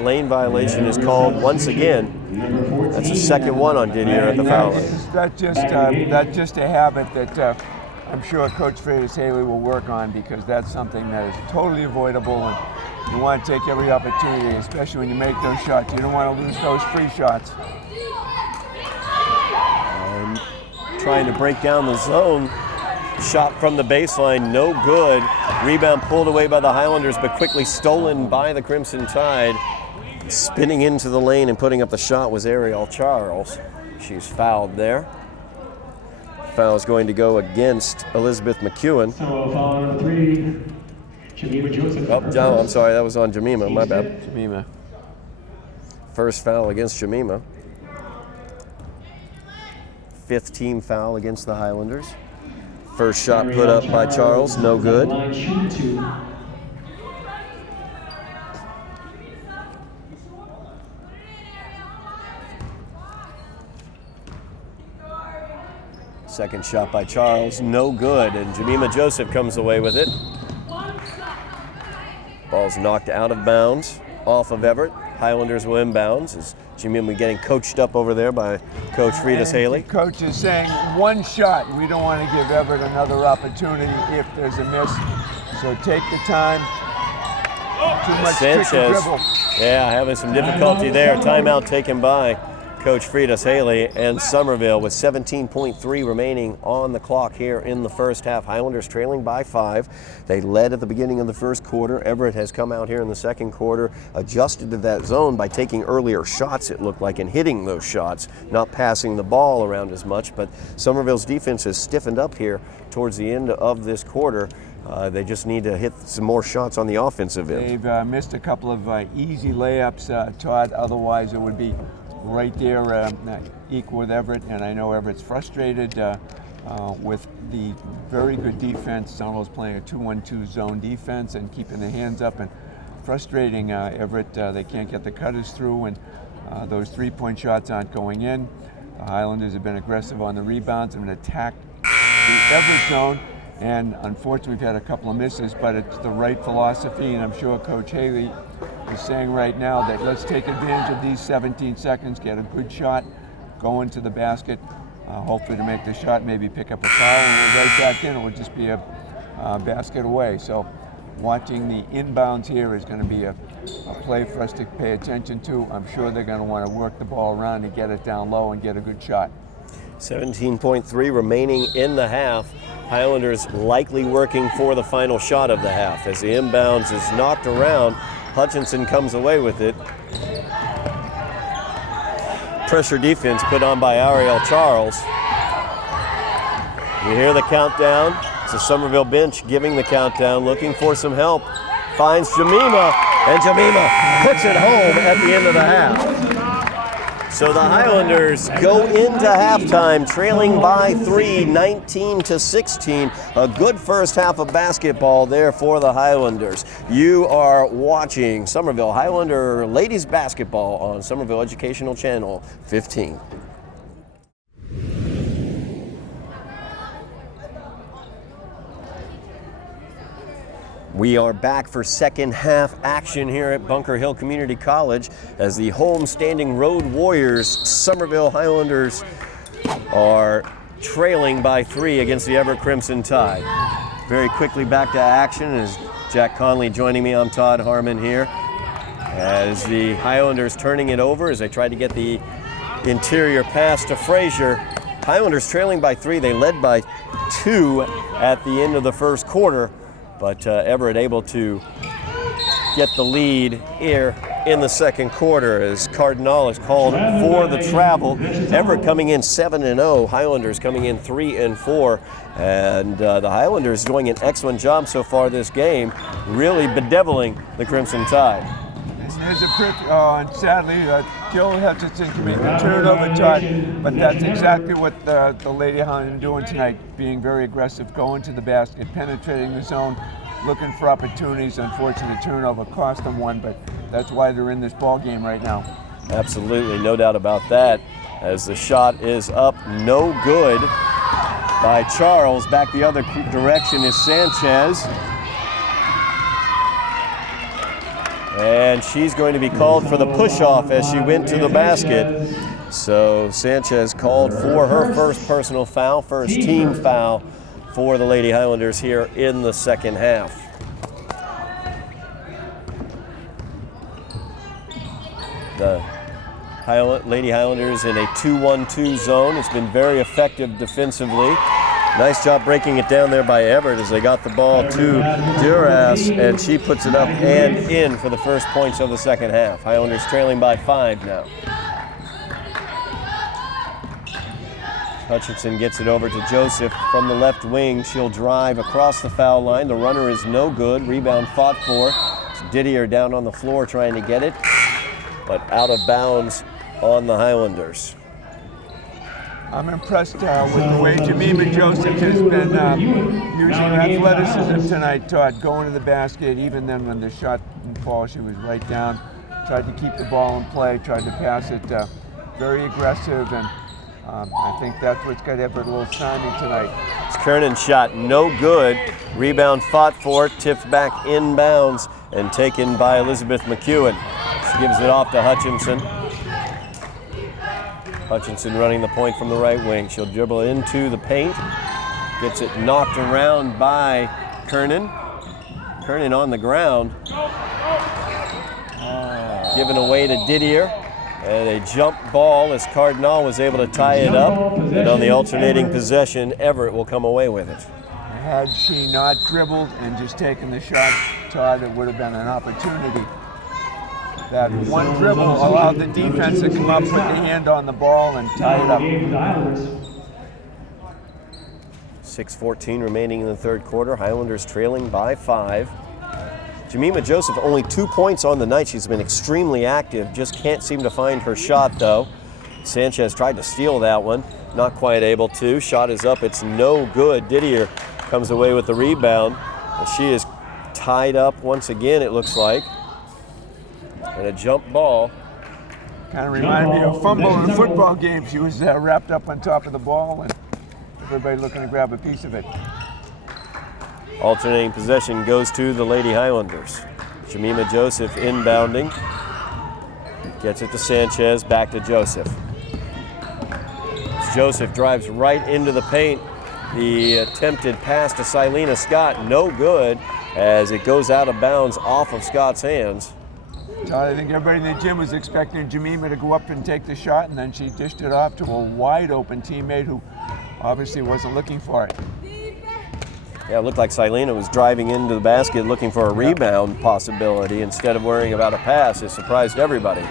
lane violation is called once again. That's the second one on Didier at the foul line. That's just a habit that I'm sure Coach Fridas Haley will work on, because that's something that is totally avoidable, and you want to take every opportunity, especially when you make those shots. You don't want to lose those free shots. Trying to break down the zone. Shot from the baseline, no good. Rebound pulled away by the Highlanders, but quickly stolen by the Crimson Tide. Spinning into the lane and putting up the shot was Ariel Charles. She's fouled there. Foul is going to go against Elizabeth McEwen. So foul number 3, Jemima Joseph. Oh, no, I'm sorry, that was on Jemima, my bad. Jemima. First foul against Jemima. 5th team foul against the Highlanders. First shot put up by Charles, no good. Second shot by Charles, no good, and Jemima Joseph comes away with it. Ball's knocked out of bounds, off of Everett. Highlanders will inbounds as Jemima getting coached up over there by Coach Fridas Haley. Coach is saying one shot. We don't want to give Everett another opportunity if there's a miss. So take the time. Too much tricky dribble. Yeah, having some difficulty there. Timeout taken by Coach Fridas Haley, and Somerville with 17.3 remaining on the clock here in the first half. Highlanders trailing by 5. They led at the beginning of the first quarter. Everett has come out here in the second quarter, adjusted to that zone by taking earlier shots, it looked like, and hitting those shots, not passing the ball around as much. But Somerville's defense has stiffened up here towards the end of this quarter. They just need to hit some more shots on the offensive end. They've missed a couple of easy layups, Todd. Otherwise, it would be right there, equal with Everett, and I know Everett's frustrated with the very good defense. Somerville's playing a 2-1-2 zone defense and keeping their hands up, and frustrating Everett. They can't get the cutters through, and those three-point shots aren't going in. The Highlanders have been aggressive on the rebounds and attacked the Everett zone, and unfortunately we've had a couple of misses, but it's the right philosophy, and I'm sure Coach Haley is saying right now that let's take advantage of these 17 seconds, get a good shot, go into the basket, hopefully to make the shot, maybe pick up a foul, and we're right back in. It would just be a basket away. So watching the inbounds here is going to be a play for us to pay attention to. I'm sure they're going to want to work the ball around and get it down low and get a good shot. 17.3 remaining in the half. Highlanders likely working for the final shot of the half as the inbounds is knocked around. Hutchinson comes away with it. Pressure defense put on by Ariel Charles. You hear the countdown. It's the Somerville bench giving the countdown, looking for some help. Finds Jemima, and Jemima puts it home at the end of the half. So the Highlanders go into halftime trailing by 3, 19-16. A good first half of basketball there for the Highlanders. You are watching Somerville Highlander Ladies Basketball on Somerville Educational Channel 15. We are back for second half action here at Bunker Hill Community College as the home-standing Road Warriors Somerville Highlanders are trailing by 3 against the Everett Crimson Tide. Very quickly back to action as Jack Connolly joining me. I'm Todd Harmon here as the Highlanders turning it over as they try to get the interior pass to Frazier. Highlanders trailing by 3. They led by 2 at the end of the first quarter. but Everett able to get the lead here in the second quarter as Cardinal is called for the travel. Everett coming in 7-0, Highlanders coming in 3-4, and the Highlanders doing an excellent job so far this game, really bedeviling the Crimson Tide. There's and sadly, Gil Hutchinson committing the turnover, Todd, but that's exactly what the Lady Highlanders are doing tonight, being very aggressive, going to the basket, penetrating the zone, looking for opportunities. Unfortunately, the turnover cost them one, but that's why they're in this ball game right now. Absolutely, no doubt about that, as the shot is up, no good by Charles. Back the other direction is Sanchez. And she's going to be called for the push-off as she went to the basket. So Sanchez called for her first personal foul, first team foul for the Lady Highlanders here in the second half. The Lady Highlanders in a 2-1-2 zone. It's been very effective defensively. Nice job breaking it down there by Everett as they got the ball to Duras, and she puts it up and in for the first points of the second half. Highlanders trailing by 5 now. Hutchinson gets it over to Joseph from the left wing. She'll drive across the foul line. The runner is no good. Rebound fought for. It's Didier down on the floor trying to get it, but out of bounds on the Highlanders. I'm impressed with the way Jemima Joseph has been using her athleticism tonight, Todd, going to the basket. Even then when the shot didn't fall, she was right down, tried to keep the ball in play, tried to pass it, very aggressive, and I think that's what's got Everett a little stymied tonight. Kernan's shot no good. Rebound fought for, tipped back inbounds, and taken by Elizabeth McEwen. She gives it off to Hutchinson. Hutchinson running the point from the right wing. She'll dribble into the paint. Gets it knocked around by Kernan. Kernan on the ground. Given away to Didier. And a jump ball as Cardinal was able to tie it up. And on the alternating possession, Everett will come away with it. Had she not dribbled and just taken the shot, Todd, it would have been an opportunity. That one dribble allowed the defense to come up, put the hand on the ball, and tie it up. 6:14 remaining in the third quarter. Highlanders trailing by 5. Jemima Joseph only 2 points on the night. She's been extremely active, just can't seem to find her shot though. Sanchez tried to steal that one, not quite able to. Shot is up, it's no good. Didier comes away with the rebound. She is tied up once again, it looks like. And a jump ball. Kind of reminded me of a fumble in a football game. She was wrapped up on top of the ball and everybody looking to grab a piece of it. Alternating possession goes to the Lady Highlanders. Jemima Joseph inbounding. Gets it to Sanchez, back to Joseph. Joseph drives right into the paint. The attempted pass to Silena Scott, no good, as it goes out of bounds off of Scott's hands. Todd, I think everybody in the gym was expecting Jemima to go up and take the shot, and then she dished it off to a wide open teammate who obviously wasn't looking for it. Yeah, it looked like Silena was driving into the basket looking for a rebound possibility instead of worrying about a pass. It surprised everybody.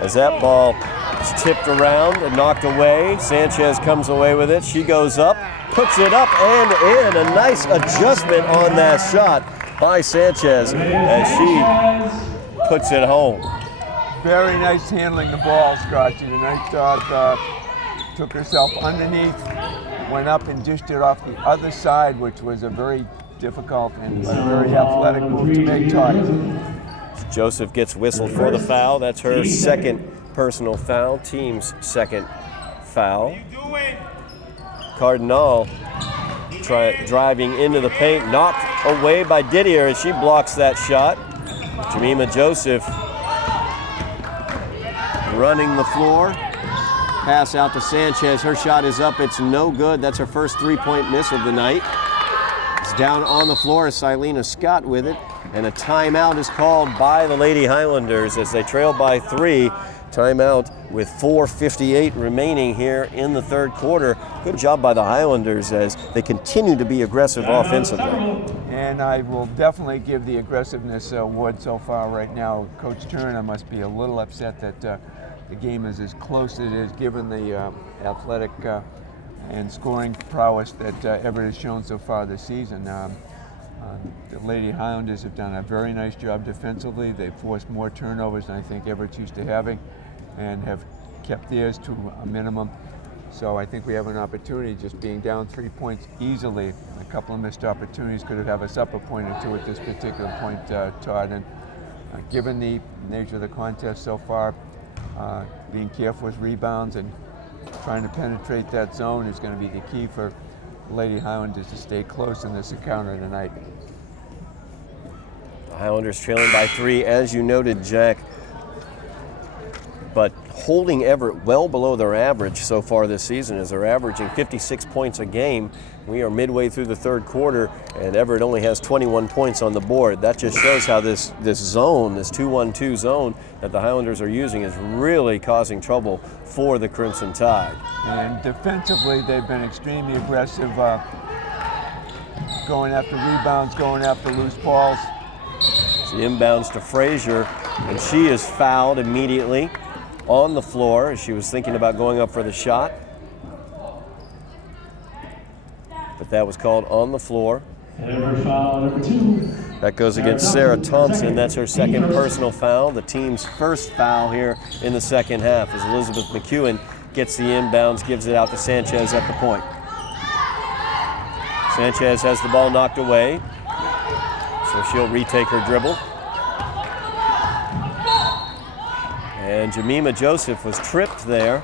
As that ball is tipped around and knocked away, Sanchez comes away with it. She goes up, puts it up and in. A nice adjustment on that shot by Sanchez as she puts it home. Very nice handling the ball, Scotty. The nice job. Took herself underneath, went up and dished it off the other side, which was a very difficult and very athletic move to make, Todd. Joseph gets whistled for the foul. That's her second personal foul, team's second foul. Cardinal driving into the paint, knocked away by Didier as she blocks that shot. Jemima Joseph running the floor. Pass out to Sanchez. Her shot is up. It's no good. That's her first three-point miss of the night. It's down on the floor is Silena Scott with it. And a timeout is called by the Lady Highlanders as they trail by 3. Timeout with 4:58 remaining here in the third quarter. Good job by the Highlanders as they continue to be aggressive offensively. And I will definitely give the aggressiveness award so far right now. Coach Turner must be a little upset that the game is as close as it is, given the athletic and scoring prowess that Everett has shown so far this season. The Lady Highlanders have done a very nice job defensively. They've forced more turnovers than I think Everett's used to having, and have kept theirs to a minimum. So I think we have an opportunity, just being down 3 points easily. A couple of missed opportunities could have us up a point or two at this particular point, Todd. And given the nature of the contest so far, being careful with rebounds and trying to penetrate that zone is going to be the key for Lady Highlanders to stay close in this encounter tonight. The Highlanders trailing by 3, as you noted, Jack, but holding Everett well below their average so far this season, as they're averaging 56 points a game. We are midway through the third quarter, and Everett only has 21 points on the board. That just shows how this zone, this 2-1-2 zone that the Highlanders are using, is really causing trouble for the Crimson Tide. And defensively, they've been extremely aggressive, going after rebounds, going after loose balls. She inbounds to Frazier, and she is fouled immediately on the floor as she was thinking about going up for the shot. But that was called on the floor. Everett foul number 2. That goes against Sarah Thompson. That's her second personal foul, the team's first foul here in the second half, as Elizabeth McEwen gets the inbounds, gives it out to Sanchez at the point. Sanchez has the ball knocked away, so she'll retake her dribble. And Jemima Joseph was tripped there,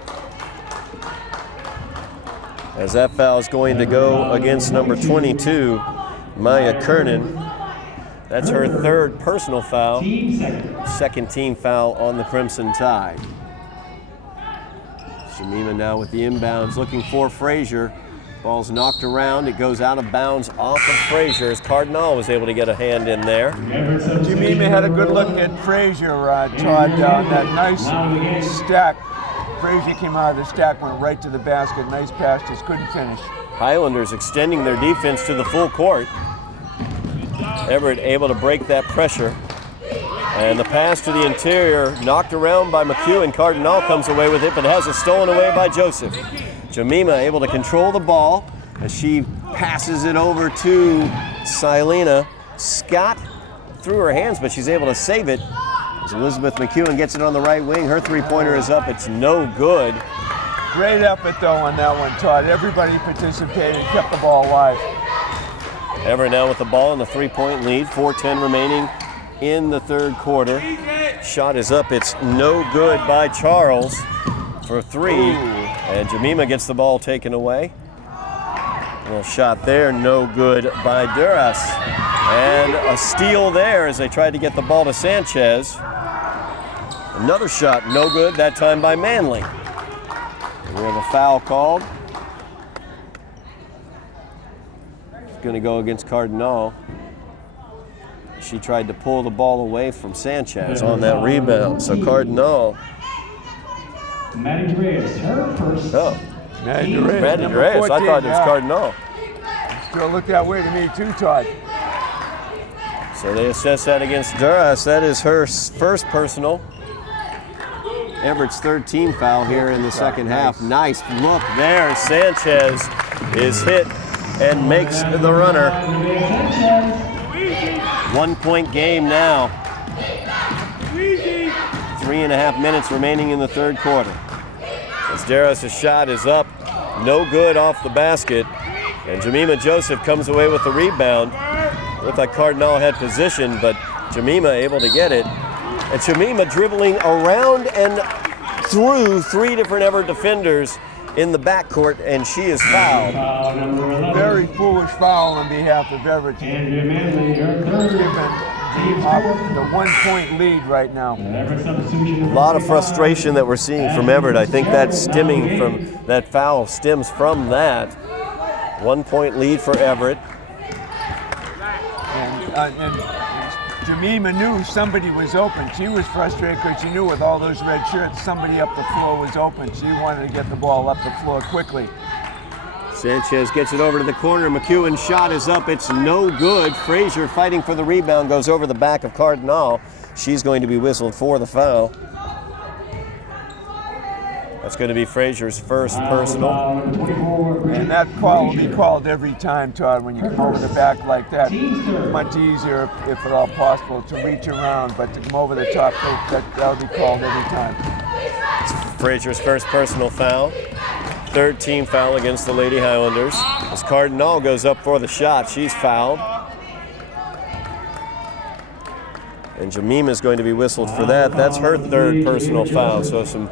as that foul is going to go against number 22, Maya Kernan. That's her third personal foul, second team foul on the Crimson Tide. Jemima now with the inbounds, looking for Frazier. Ball's knocked around, it goes out of bounds off of Frazier, as Cardinal was able to get a hand in there. Jemima had a good look at Frazier, Todd, that nice stack. Frazier came out of the stack, went right to the basket, nice pass, just couldn't finish. Highlanders extending their defense to the full court. Everett able to break that pressure. And the pass to the interior, knocked around by McEwen. Cardinal comes away with it, but has it stolen away by Joseph. Jemima able to control the ball as she passes it over to Silena. Scott threw her hands, but she's able to save it. As Elizabeth McEwen gets it on the right wing, her three-pointer is up, it's no good. Great effort though on that one, Todd. Everybody participated, kept the ball alive. Everett now with the ball in the three-point lead, 4:10 remaining in the third quarter. Shot is up, it's no good by Charles for 3. And Jemima gets the ball taken away. A little shot there, no good by Duras. And a steal there as they tried to get the ball to Sanchez. Another shot, no good, that time by Manley. And we have a foul called. It's going to go against Cardinal. She tried to pull the ball away from Sanchez on that rebound. So Cardinal. Maddie Reyes, her first. Oh, Maddie Reyes. Maddie Reyes. I thought it was Cardinal. Still look that way to me too, Todd. So they assess that against Duras. That is her first personal. Everett's third team foul here in the second half. Nice look there. Sanchez is hit and makes the runner. 1 point game now. 3.5 minutes remaining in the third quarter. As Duras' shot is up, no good off the basket. And Jemima Joseph comes away with the rebound. Looked like Cardinal had position, but Jemima able to get it. And Jemima dribbling around and through 3 different Everett defenders in the backcourt, and she is fouled. Very foolish foul on behalf of Everett. The 1 point lead right now. A lot of frustration that we're seeing from Everett. I think that's stemming from that foul, stems from that. 1 point lead for Everett. And Jemima knew somebody was open. She was frustrated because she knew with all those red shirts, somebody up the floor was open. She wanted to get the ball up the floor quickly. Sanchez gets it over to the corner. McEwen's shot is up. It's no good. Frazier fighting for the rebound goes over the back of Cardinal. She's going to be whistled for the foul. That's going to be Frazier's first personal. And that call will be called every time, Todd, when you come over the back like that. Much easier, if at all possible, to reach around, but to come over the top, that'll be called every time. It's Frazier's first personal foul. Third team foul against the Lady Highlanders. As Cardinal goes up for the shot, she's fouled. And Jemima's going to be whistled for that. That's her third personal foul. So some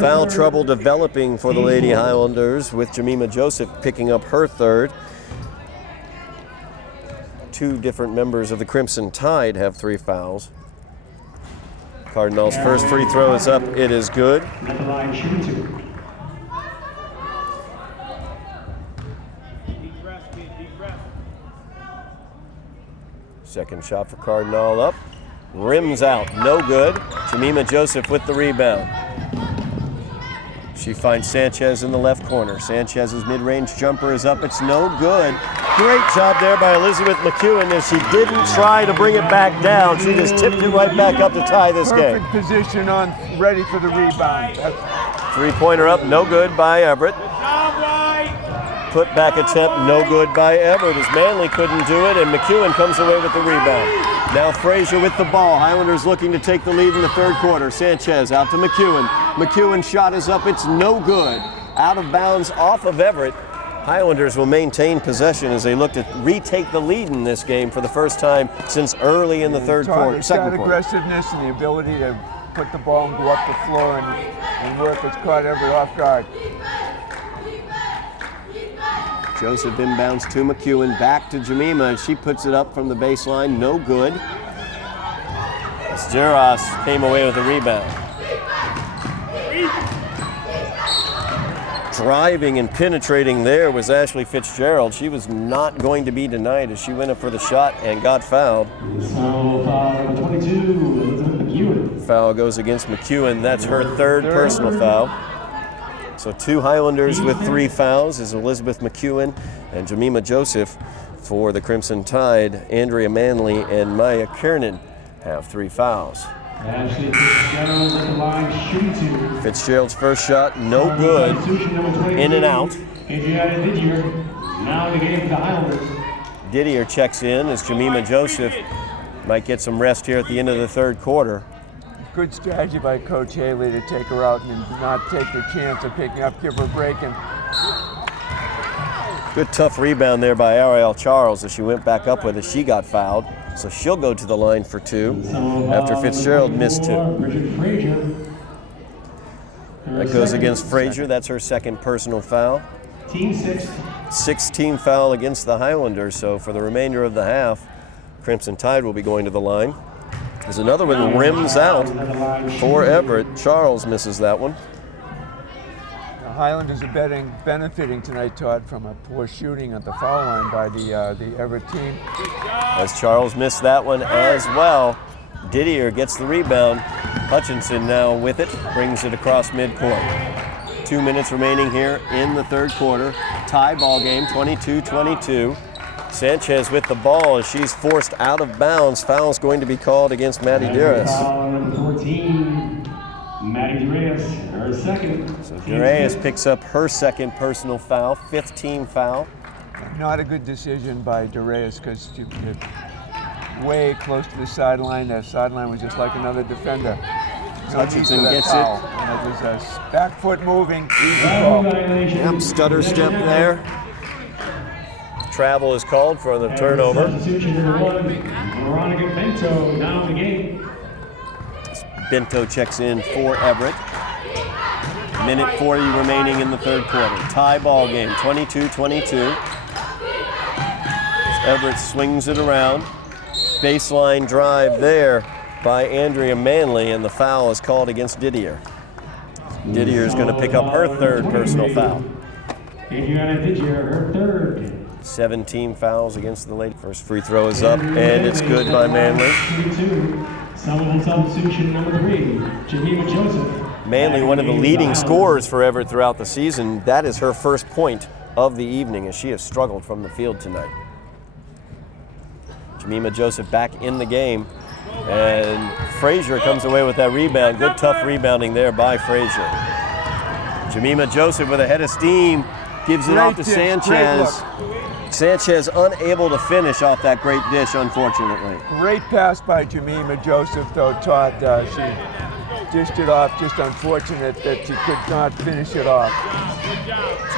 foul trouble developing for the Lady Highlanders with Jemima Joseph picking up her third. Two different members of the Crimson Tide have 3 fouls. Cardinal's first free throw is up. It is good. Second shot for Cardinal up. Rims out, no good. Jemima Joseph with the rebound. She finds Sanchez in the left corner. Sanchez's mid-range jumper is up, it's no good. Great job there by Elizabeth McEwen as she didn't try to bring it back down. She just tipped it right back up to tie this game. Perfect position on, ready for the rebound. Three-pointer up, no good by Everett. Put back attempt, no good by Everett as Manley couldn't do it, and McEwen comes away with the rebound. Now Frazier with the ball. Highlanders looking to take the lead in the third quarter. Sanchez out to McEwen. McEwen's shot is up. It's no good. Out of bounds off of Everett. Highlanders will maintain possession as they look to retake the lead in this game for the first time since early in the third quarter. Second quarter. Aggressiveness and the ability to put the ball and go up the floor and work. It's caught Everett off guard. Joseph inbounds to McEwen, back to Jemima. She puts it up from the baseline, no good. Zeros came away with the rebound. Driving and penetrating there was Ashley Fitzgerald. She was not going to be denied as she went up for the shot and got fouled. Foul 22, McEwen. Foul goes against McEwen. That's her third personal foul. So 2 Highlanders with 3 fouls is Elizabeth McEwen and Jemima Joseph for the Crimson Tide. Andrea Manley and Maya Kiernan have 3 fouls. Ashley Fitzgerald at the line, shooting 2. Fitzgerald's first shot, no good. In and out. Adriana Didier, now in the game for the Highlanders. Didier checks in as Jemima Joseph might get some rest here at the end of the third quarter. Good strategy by Coach Haley to take her out and not take the chance of picking up, give her a break. And good tough rebound there by Ariel Charles as she went back up with it. She got fouled, so she'll go to the line for 2 after Fitzgerald missed 2. That goes against Frazier. That's her second personal foul. Team 6. 6-team foul against the Highlanders, so for the remainder of the half, Crimson Tide will be going to the line. There's another one rims out for Everett. Charles misses that one. The Highlanders are benefiting tonight, Todd, from a poor shooting at the foul line by the Everett team. As Charles missed that one as well. Didier gets the rebound. Hutchinson now with it, brings it across midcourt. 2 minutes remaining here in the third quarter. Tie ball game, 22-22. Sanchez with the ball as she's forced out of bounds. Foul's going to be called against Maddie Duras. Foul number 14, Maddie Duras, her second. So Duras picks up her second personal foul, 5th team foul. Not a good decision by Duras because she was way close to the sideline. That sideline was just like another defender. Hutchinson gets foul. it. And it was a back foot moving, easy ball. Yep, stutter step there. Travel is called for the turnover. Substitution number 1, Veronica Bento, now in the game. Bento checks in for Everett. Minute 40 remaining in the third quarter. Tie ball game, 22-22. Everett swings it around. Baseline drive there by Andrea Manley, and the foul is called against Didier. Didier is going to pick up her third personal foul. Adriana Didier, her third. 17 fouls against the Lady. First free throw is up, and it's good by Manley. Somerville substitution number 3, Jemima Joseph. Manley, one of the leading scorers for Everett throughout the season. That is her first point of the evening as she has struggled from the field tonight. Jemima Joseph back in the game, and Frazier comes away with that rebound. Good tough rebounding there by Frazier. Jemima Joseph with a head of steam gives it off to Sanchez. Sanchez unable to finish off that great dish, unfortunately. Great pass by Jemima Joseph, though, Todd. She dished it off. Just unfortunate that she could not finish it off.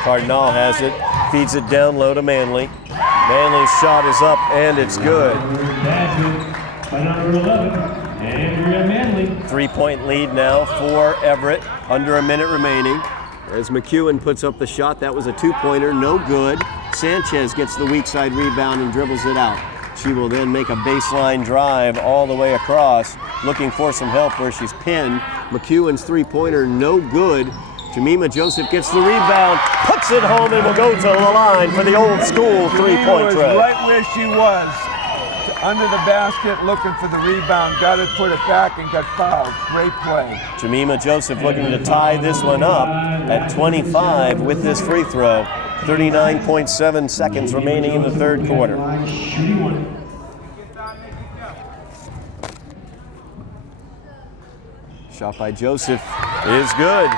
Cardinal has it, feeds it down low to Manley. Manley's shot is up, and it's good. By number 11, Andrea Manley. 3-point lead now for Everett, under a minute remaining. As McEwen puts up the shot, that was a 2-pointer, no good. Sanchez gets the weak side rebound and dribbles it out. She will then make a baseline drive all the way across, looking for some help where she's pinned. McEwen's 3-pointer, no good. Jemima Joseph gets the rebound, puts it home, and will go to the line for the old school 3-point try. Right where she was, under the basket, looking for the rebound, got it, put it back, and got fouled. Great play. Jemima Joseph looking to tie this one up at 25 with this free throw. 39.7 seconds remaining in the third quarter. Shot by Joseph is good.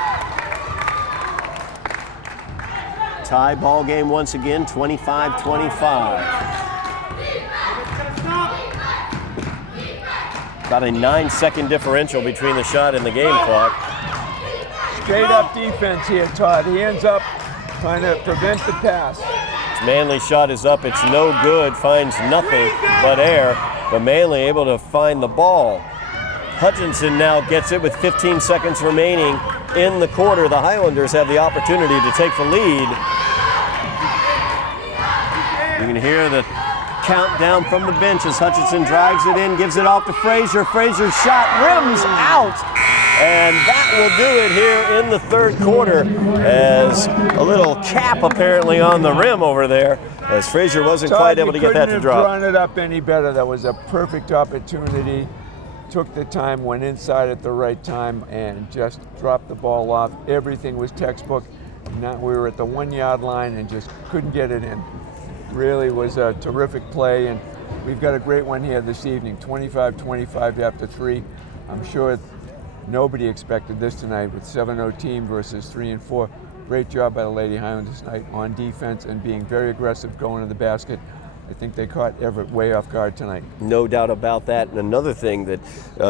Tie ball game once again, 25-25. About a 9-second differential between the shot and the game clock. Straight up defense here, Todd. He ends up trying to prevent the pass. Manley's shot is up, it's no good, finds nothing but air, but Manley able to find the ball. Hutchinson now gets it with 15 seconds remaining in the quarter. The Highlanders have the opportunity to take the lead. You can hear the countdown from the bench as Hutchinson drives it in, gives it off to Frazier. Frazier's shot rims out, and that will do it here in the third quarter, as a little cap apparently on the rim over there, as Frazier wasn't quite able to get that to drop. Couldn't have drawn it up any better. That was a perfect opportunity. Took the time, went inside at the right time, and just dropped the ball off. Everything was textbook. Now we were at the 1-yard line and just couldn't get it in. Really was a terrific play, and we've got a great one here this evening. 25-25 after 3. I'm sure nobody expected this tonight with 7-0 team versus 3-4. Great job by the Lady Highlanders tonight on defense and being very aggressive going to the basket. I think they caught Everett way off guard tonight. No doubt about that. And another thing that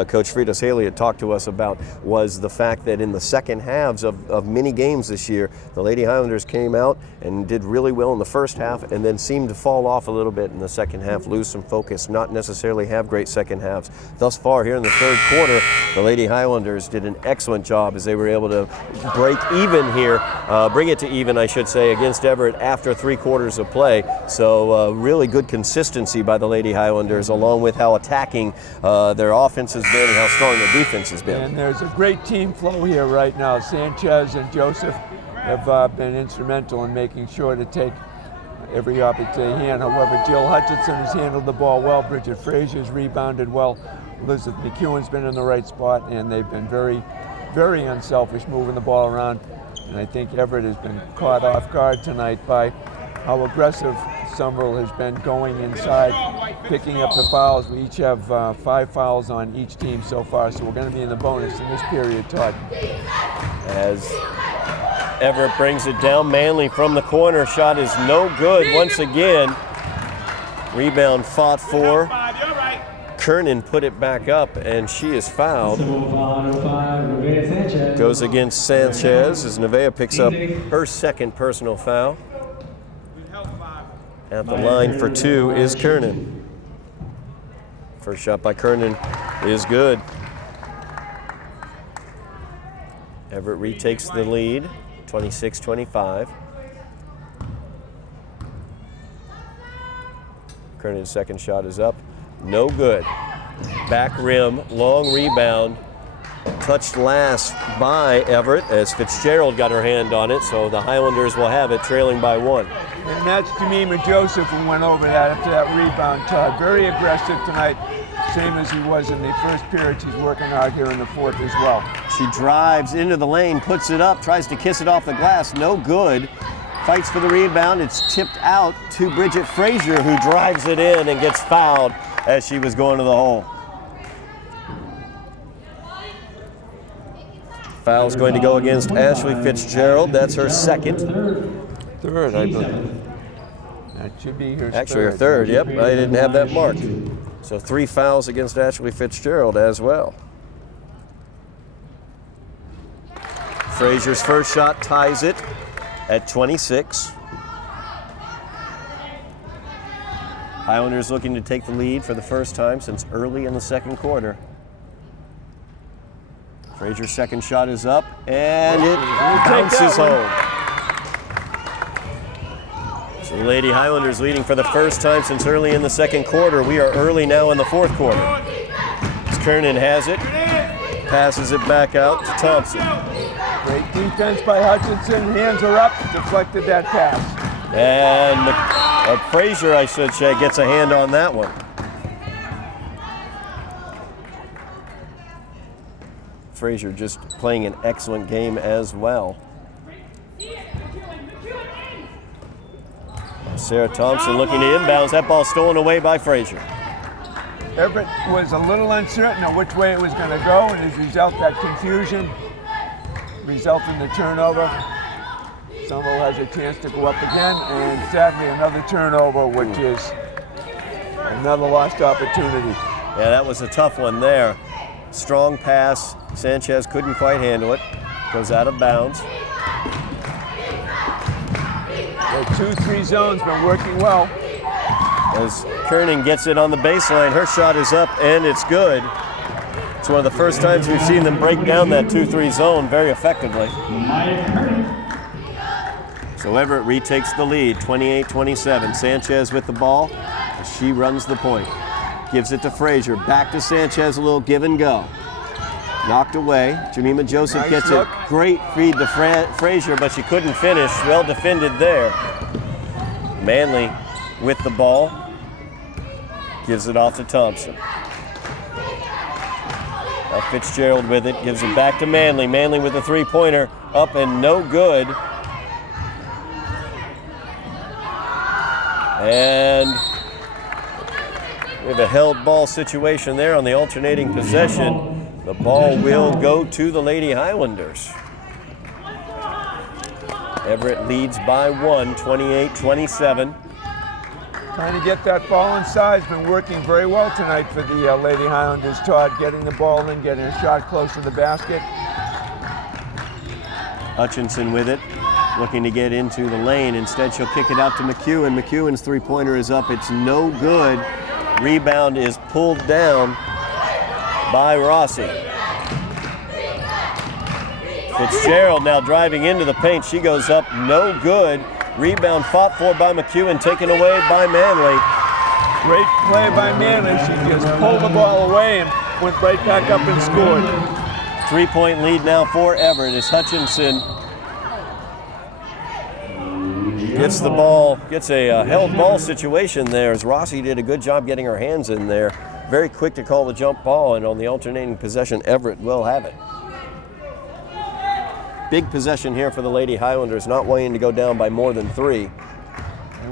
Coach Fritos Haley had talked to us about was the fact that in the second halves of many games this year, the Lady Highlanders came out and did really well in the first half and then seemed to fall off a little bit in the second half, lose some focus, not necessarily have great second halves. Thus far here in the third quarter, the Lady Highlanders did an excellent job as they were able to break even here, bring it to even, I should say, against Everett after 3 quarters of play. So really good consistency by the Lady Highlanders, along with how attacking their offense has been and how strong their defense has been. And there's a great team flow here right now. Sanchez and Joseph have been instrumental in making sure to take every opportunity hand. However, Jill Hutchinson has handled the ball well. Bridget Frazier's rebounded well. Elizabeth McEwen's been in the right spot, and they've been very, very unselfish moving the ball around. And I think Everett has been caught off guard tonight by how aggressive Somerville has been going inside, picking up the fouls. We each have 5 fouls on each team so far, so we're going to be in the bonus in this period, Todd. As Everett brings it down, Manley from the corner, shot is no good once again. Rebound fought for. Kernan put it back up, and she is fouled. Goes against Sanchez as Nevaeh picks up her second personal foul. At the line for 2 is Kernan. First shot by Kernan is good. Everett retakes the lead, 26-25. Kernan's second shot is up, no good. Back rim, long rebound. Touched last by Everett as Fitzgerald got her hand on it, so the Highlanders will have it, trailing by 1. And that's Jemima Joseph who went over that after that rebound, Todd. Very aggressive tonight, same as he was in the first period. She's working out here in the fourth as well. She drives into the lane, puts it up, tries to kiss it off the glass, no good. fights for the rebound. It's tipped out to Bridget Frazier, who drives it in and gets fouled as she was going to the hole. Foul's going to go against Ashley Fitzgerald. That's her second. Third, I believe. That should be her Actually, her third. Yep, I didn't have that marked. So 3 fouls against Ashley Fitzgerald as well. Frazier's first shot ties it at 26. Highlanders looking to take the lead for the first time since early in the second quarter. Frazier's second shot is up, and it bounces home. So the Lady Highlanders leading for the first time since early in the second quarter. We are early now in the fourth quarter. As Kernan has it, passes it back out to Thompson. Great defense by Hutchinson. Hands are up, deflected that pass. And Frazier, I should say, gets a hand on that one. Frazier just playing an excellent game as well. Sarah Thompson looking to inbounds. That ball stolen away by Frazier. Everett was a little uncertain of which way it was going to go, and as a result, that confusion resulted in the turnover. Somerville has a chance to go up again, and sadly another turnover, which is another lost opportunity. Yeah, that was a tough one there. Strong pass. Sanchez couldn't quite handle it. Goes out of bounds. The 2-3 zone's been working well. As Kernan gets it on the baseline, her shot is up and it's good. It's one of the first times we've seen them break down that 2-3 zone very effectively. So Everett retakes the lead, 28-27. Sanchez with the ball. She runs the point. Gives it to Frazier. Back to Sanchez, a little give and go. Knocked away. Jemima Joseph Nice gets look. it. Great feed to Frazier, but she couldn't finish. Well defended there. Manley with the ball. Gives it off to Thompson. Now Fitzgerald with it. Gives it back to Manley. Manley with the three-pointer. Up and no good. And we have a held ball situation there on the alternating possession. The ball will go to the Lady Highlanders. Everett leads by 1, 28-27. Trying to get that ball inside has been working very well tonight for the Lady Highlanders. Todd getting the ball in, getting a shot close to the basket. Hutchinson with it, looking to get into the lane. Instead, she'll kick it out to McEwen. McEwen's three-pointer is up. It's no good. Rebound is pulled down by Rossi. Fitzgerald now driving into the paint. She goes up, no good. Rebound fought for by McEwen, taken away by Manley. Great play by Manley. She just pulled the ball away and went right back up and scored. 3-point lead now for Everett as Hutchinson gets the ball, gets a held ball situation there as Rossi did a good job getting her hands in there. Very quick to call the jump ball, and on the alternating possession, Everett will have it. Big possession here for the Lady Highlanders, not wanting to go down by more than 3. They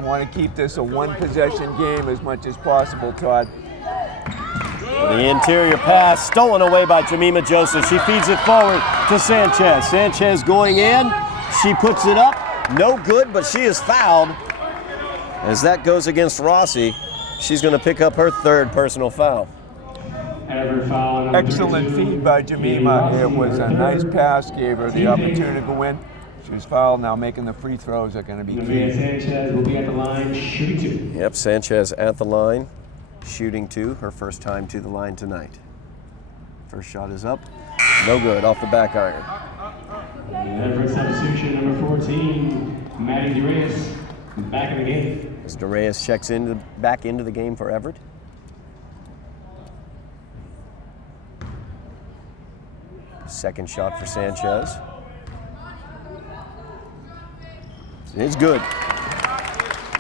want to keep this a one-possession game as much as possible, Todd. The interior pass stolen away by Jemima Joseph. She feeds it forward to Sanchez. Sanchez going in. She puts it up. No good, but she is fouled. As that goes against Rossi, she's going to pick up her third personal foul. Excellent feed by Jemima. It was a nice pass, gave her the opportunity to go in. She was fouled. Now making the free throws are going to be key. Sanchez will be at the line, shooting 2. Yep, Sanchez at the line, shooting 2, her first time to the line tonight. First shot is up, no good, off the back iron. Everett substitution number 14, Maddie DeReyes, back in the game. As DeReyes checks back into the game for Everett. Second shot for Sanchez. It's good.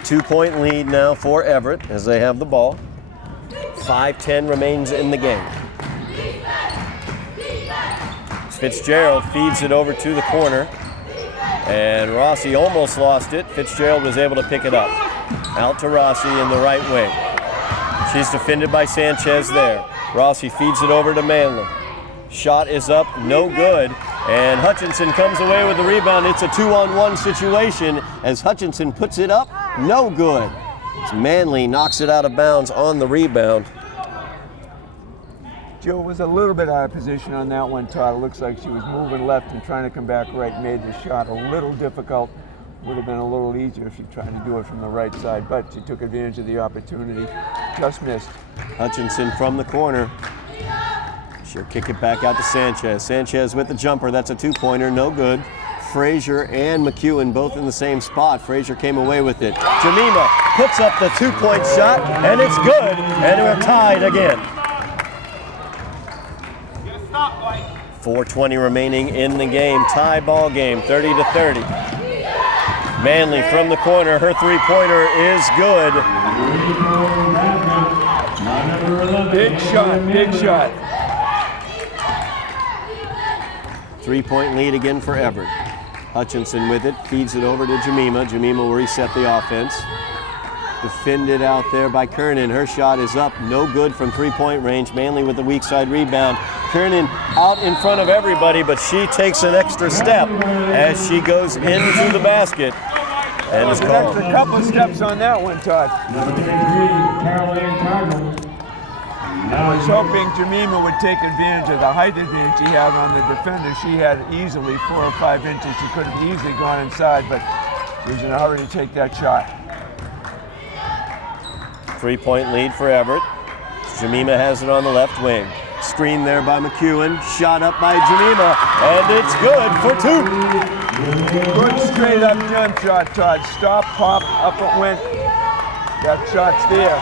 2-point lead now for Everett as they have the ball. 5:10 remains in the game. Fitzgerald feeds it over to the corner. And Rossi almost lost it. Fitzgerald was able to pick it up. Out to Rossi in the right wing. She's defended by Sanchez there. Rossi feeds it over to Manley. Shot is up, no good. And Hutchinson comes away with the rebound. It's a 2-on-1 situation as Hutchinson puts it up, no good. As Manley knocks it out of bounds on the rebound. Jill was a little bit out of position on that one, Todd. It looks like she was moving left and trying to come back right, made the shot a little difficult. Would have been a little easier if she tried to do it from the right side, but she took advantage of the opportunity. Just missed. Hutchinson from the corner. She'll kick it back out to Sanchez. Sanchez with the jumper. That's a two-pointer, no good. Frazier and McEwen both in the same spot. Frazier came away with it. Jemima puts up the two-point shot, and it's good, and we're tied again. 4:20 remaining in the game. Tie ball game, 30-30. Manley from the corner. Her three-pointer is good. Big shot, big shot. 3-point lead again for Everett. Hutchinson with it, feeds it over to Jemima. Jemima will reset the offense. Defended out there by Kernan. Her shot is up, no good from three-point range. Manley with the weak side rebound. Kernan out in front of everybody, but she takes an extra step as she goes into the basket and is called. That's a couple steps on that one, Todd. I was hoping Jemima would take advantage of the height advantage she had on the defender. She had easily 4 or 5 inches. She could have easily gone inside, but she was in a hurry to take that shot. 3-point lead for Everett. Jemima has it on the left wing. Screen there by McEwen. Shot up by Jemima, and it's good for 2. Good straight up jump shot, Todd. Stop, pop, up it went. That shot's there.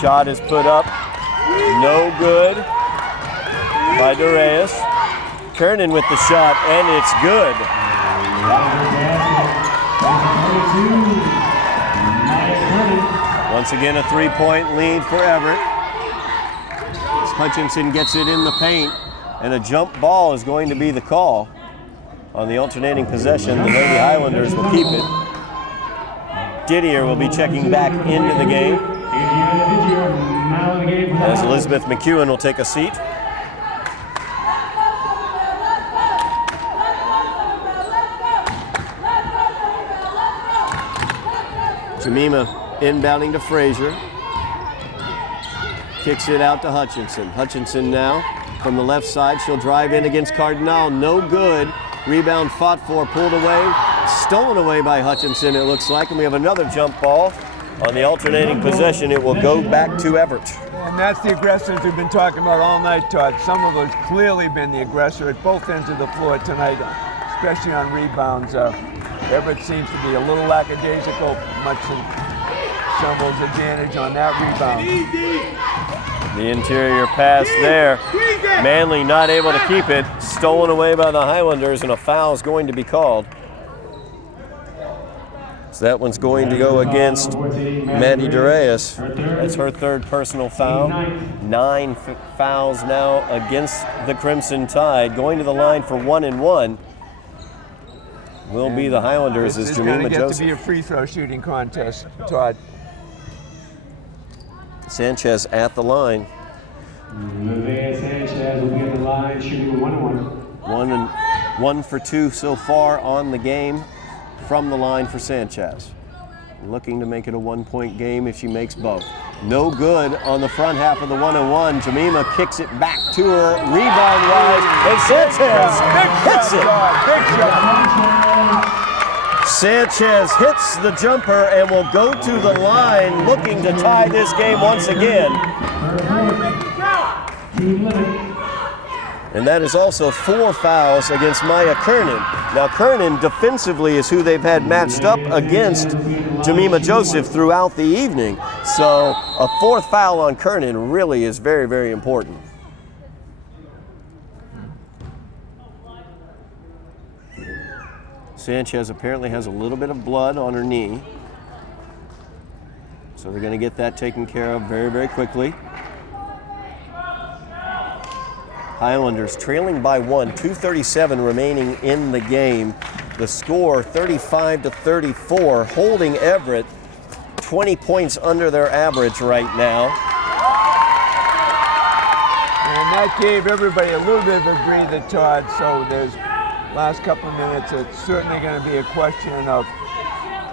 Shot is put up, no good by DeReyes. Kernan with the shot, and it's good. Once again, a 3-point lead for Everett. As Hutchinson gets it in the paint, and a jump ball is going to be the call. On the alternating possession, the Lady Highlanders will keep it. Didier will be checking back into the game, as Elizabeth McEwen will take a seat. Jemima inbounding to Frazier. Kicks it out to Hutchinson. Hutchinson now from the left side. She'll drive in against Cardinal. No good. Rebound fought for, pulled away. Stolen away by Hutchinson, it looks like. And we have another jump ball. On the alternating possession, it will go back to Everett. And that's the aggressors we've been talking about all night, Todd. Somerville has clearly been the aggressor at both ends of the floor tonight, especially on rebounds. Everett seems to be a little lackadaisical, much in Somerville's advantage on that rebound. The interior pass there. Manley not able to keep it. Stolen away by the Highlanders, and a foul is going to be called. So that one's going to go against Maddie DeReyes. That's her third personal foul. 9 fouls now against the Crimson Tide. Going to the line for 1-1 will be the Highlanders as Jemima Joseph. This is going to get to be a free throw shooting contest, Todd. Sanchez at the line. Sanchez will be at the line shooting 1-1. 1 for 2 so far on the game from the line for Sanchez. Looking to make it a 1-point game if she makes both. No good on the front half of the 1-1. Jemima kicks it back to her, rebound-wise, and Sanchez hits it. Sanchez hits the jumper and will go to the line looking to tie this game once again. And that is also 4 fouls against Maya Kernan. Now Kernan defensively is who they've had matched up against Jemima Joseph throughout the evening. So a 4th foul on Kernan really is very, very important. Sanchez apparently has a little bit of blood on her knee. So they're going to get that taken care of very, very quickly. Highlanders trailing by 1, 2:37 remaining in the game. The score 35-34, holding Everett 20 points under their average right now. And that gave everybody a little bit of a breather, Todd. So there's last couple of minutes, it's certainly going to be a question of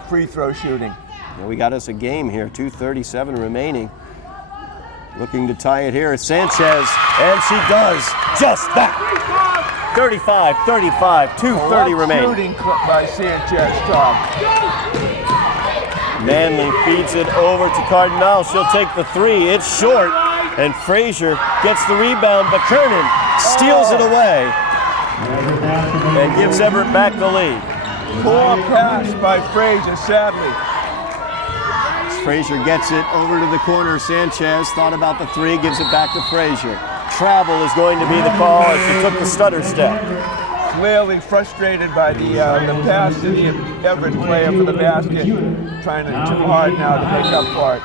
free throw shooting. Well, we got us a game here, 2:37 remaining. Looking to tie it here is Sanchez, and she does just that. 35-35, 2:30 remaining. Shooting by Sanchez, Todd. Manley feeds it over to Cardinal. She'll take the three. It's short, and Frazier gets the rebound, but Kernan steals it away and gives Everett back the lead. Poor pass by Frazier, sadly. Frazier gets it over to the corner. Sanchez thought about the three, gives it back to Frazier. Travel is going to be the call as she took the stutter step. Clearly frustrated by the pass to the Everett player for the basket. Trying too hard now to make up for it.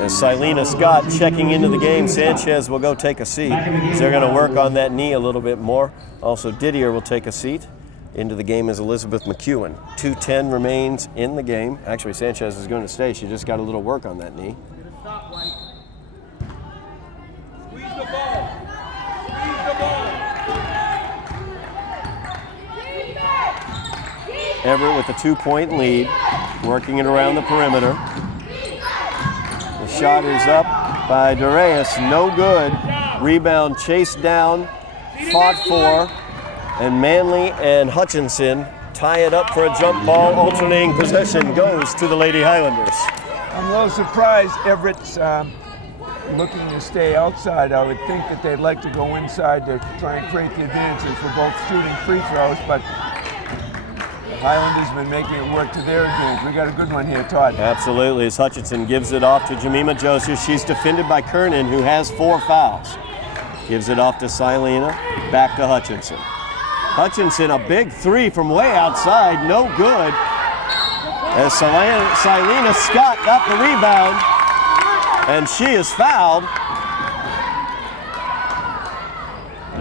As Silena Scott checking into the game, Sanchez will go take a seat. So they're going to work on that knee a little bit more. Also, Didier will take a seat. Into the game is Elizabeth McEwen. 2:10 remains in the game. Actually, Sanchez is going to stay. She just got a little work on that knee. Squeeze the ball. Squeeze the ball. Everett with a 2-point lead, working it around the perimeter. The shot is up by Darius, no good. Rebound chased down, fought for. And Manley and Hutchinson tie it up for a jump ball. Alternating possession goes to the Lady Highlanders. I'm a little surprised Everett's looking to stay outside. I would think that they'd like to go inside to try and create the advantages for both shooting free throws, but the Highlanders have been making it work to their advantage. We got a good one here, Todd. Absolutely, as Hutchinson gives it off to Jemima Joseph. She's defended by Kernan, who has 4 fouls. Gives it off to Silena, back to Hutchinson. Hutchinson, a big three from way outside, no good. As Silena Scott got the rebound, and she is fouled.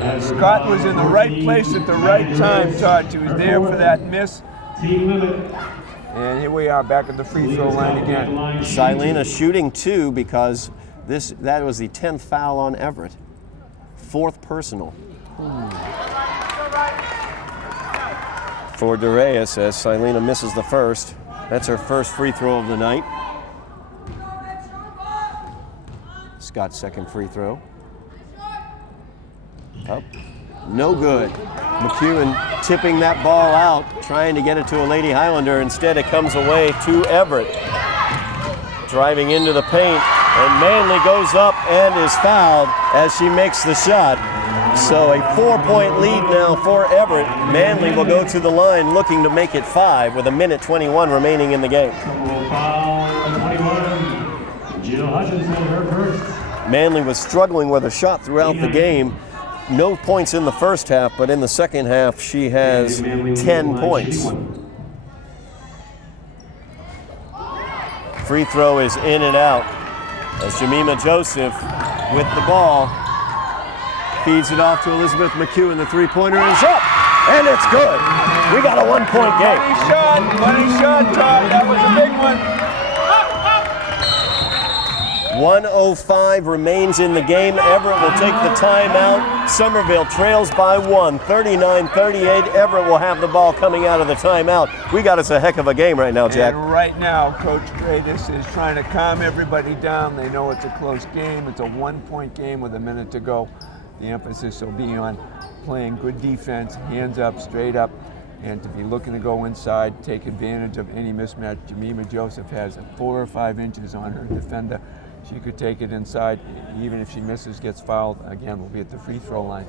And Scott was in the right place at the right time, Todd. She was there for that miss. And here we are back at the free throw line again. Silena shooting 2 because that was the 10th foul on Everett. 4th personal. For Darius as Silena misses the first. That's her first free throw of the night. Scott's second free throw. Up. No good. McEwen tipping that ball out, trying to get it to a Lady Highlander. Instead, it comes away to Everett. Driving into the paint, and Manley goes up and is fouled as she makes the shot. So a 4-point lead now for Everett. Manley will go to the line looking to make it 5 with 1:21 remaining in the game. Manley was struggling with a shot throughout the game. No points in the first half, but in the second half she has 10 points. Free throw is in and out as Jemima Joseph with the ball. Feeds it off to Elizabeth McEwen. The three-pointer is up, and it's good. We got a 1-point game. Money shot, Todd. That was a big one. 1:05 remains in the game. Everett will take the timeout. Somerville trails by 1, 39-38. Everett will have the ball coming out of the timeout. We got us a heck of a game right now, Jack. And right now, Coach Gradis is trying to calm everybody down. They know it's a close game. It's a 1-point game with a minute to go. The emphasis will be on playing good defense, hands up, straight up, and to be looking to go inside, take advantage of any mismatch. Jemima Joseph has 4 or 5 inches on her defender. She could take it inside. Even if she misses, gets fouled, again, we'll be at the free throw line.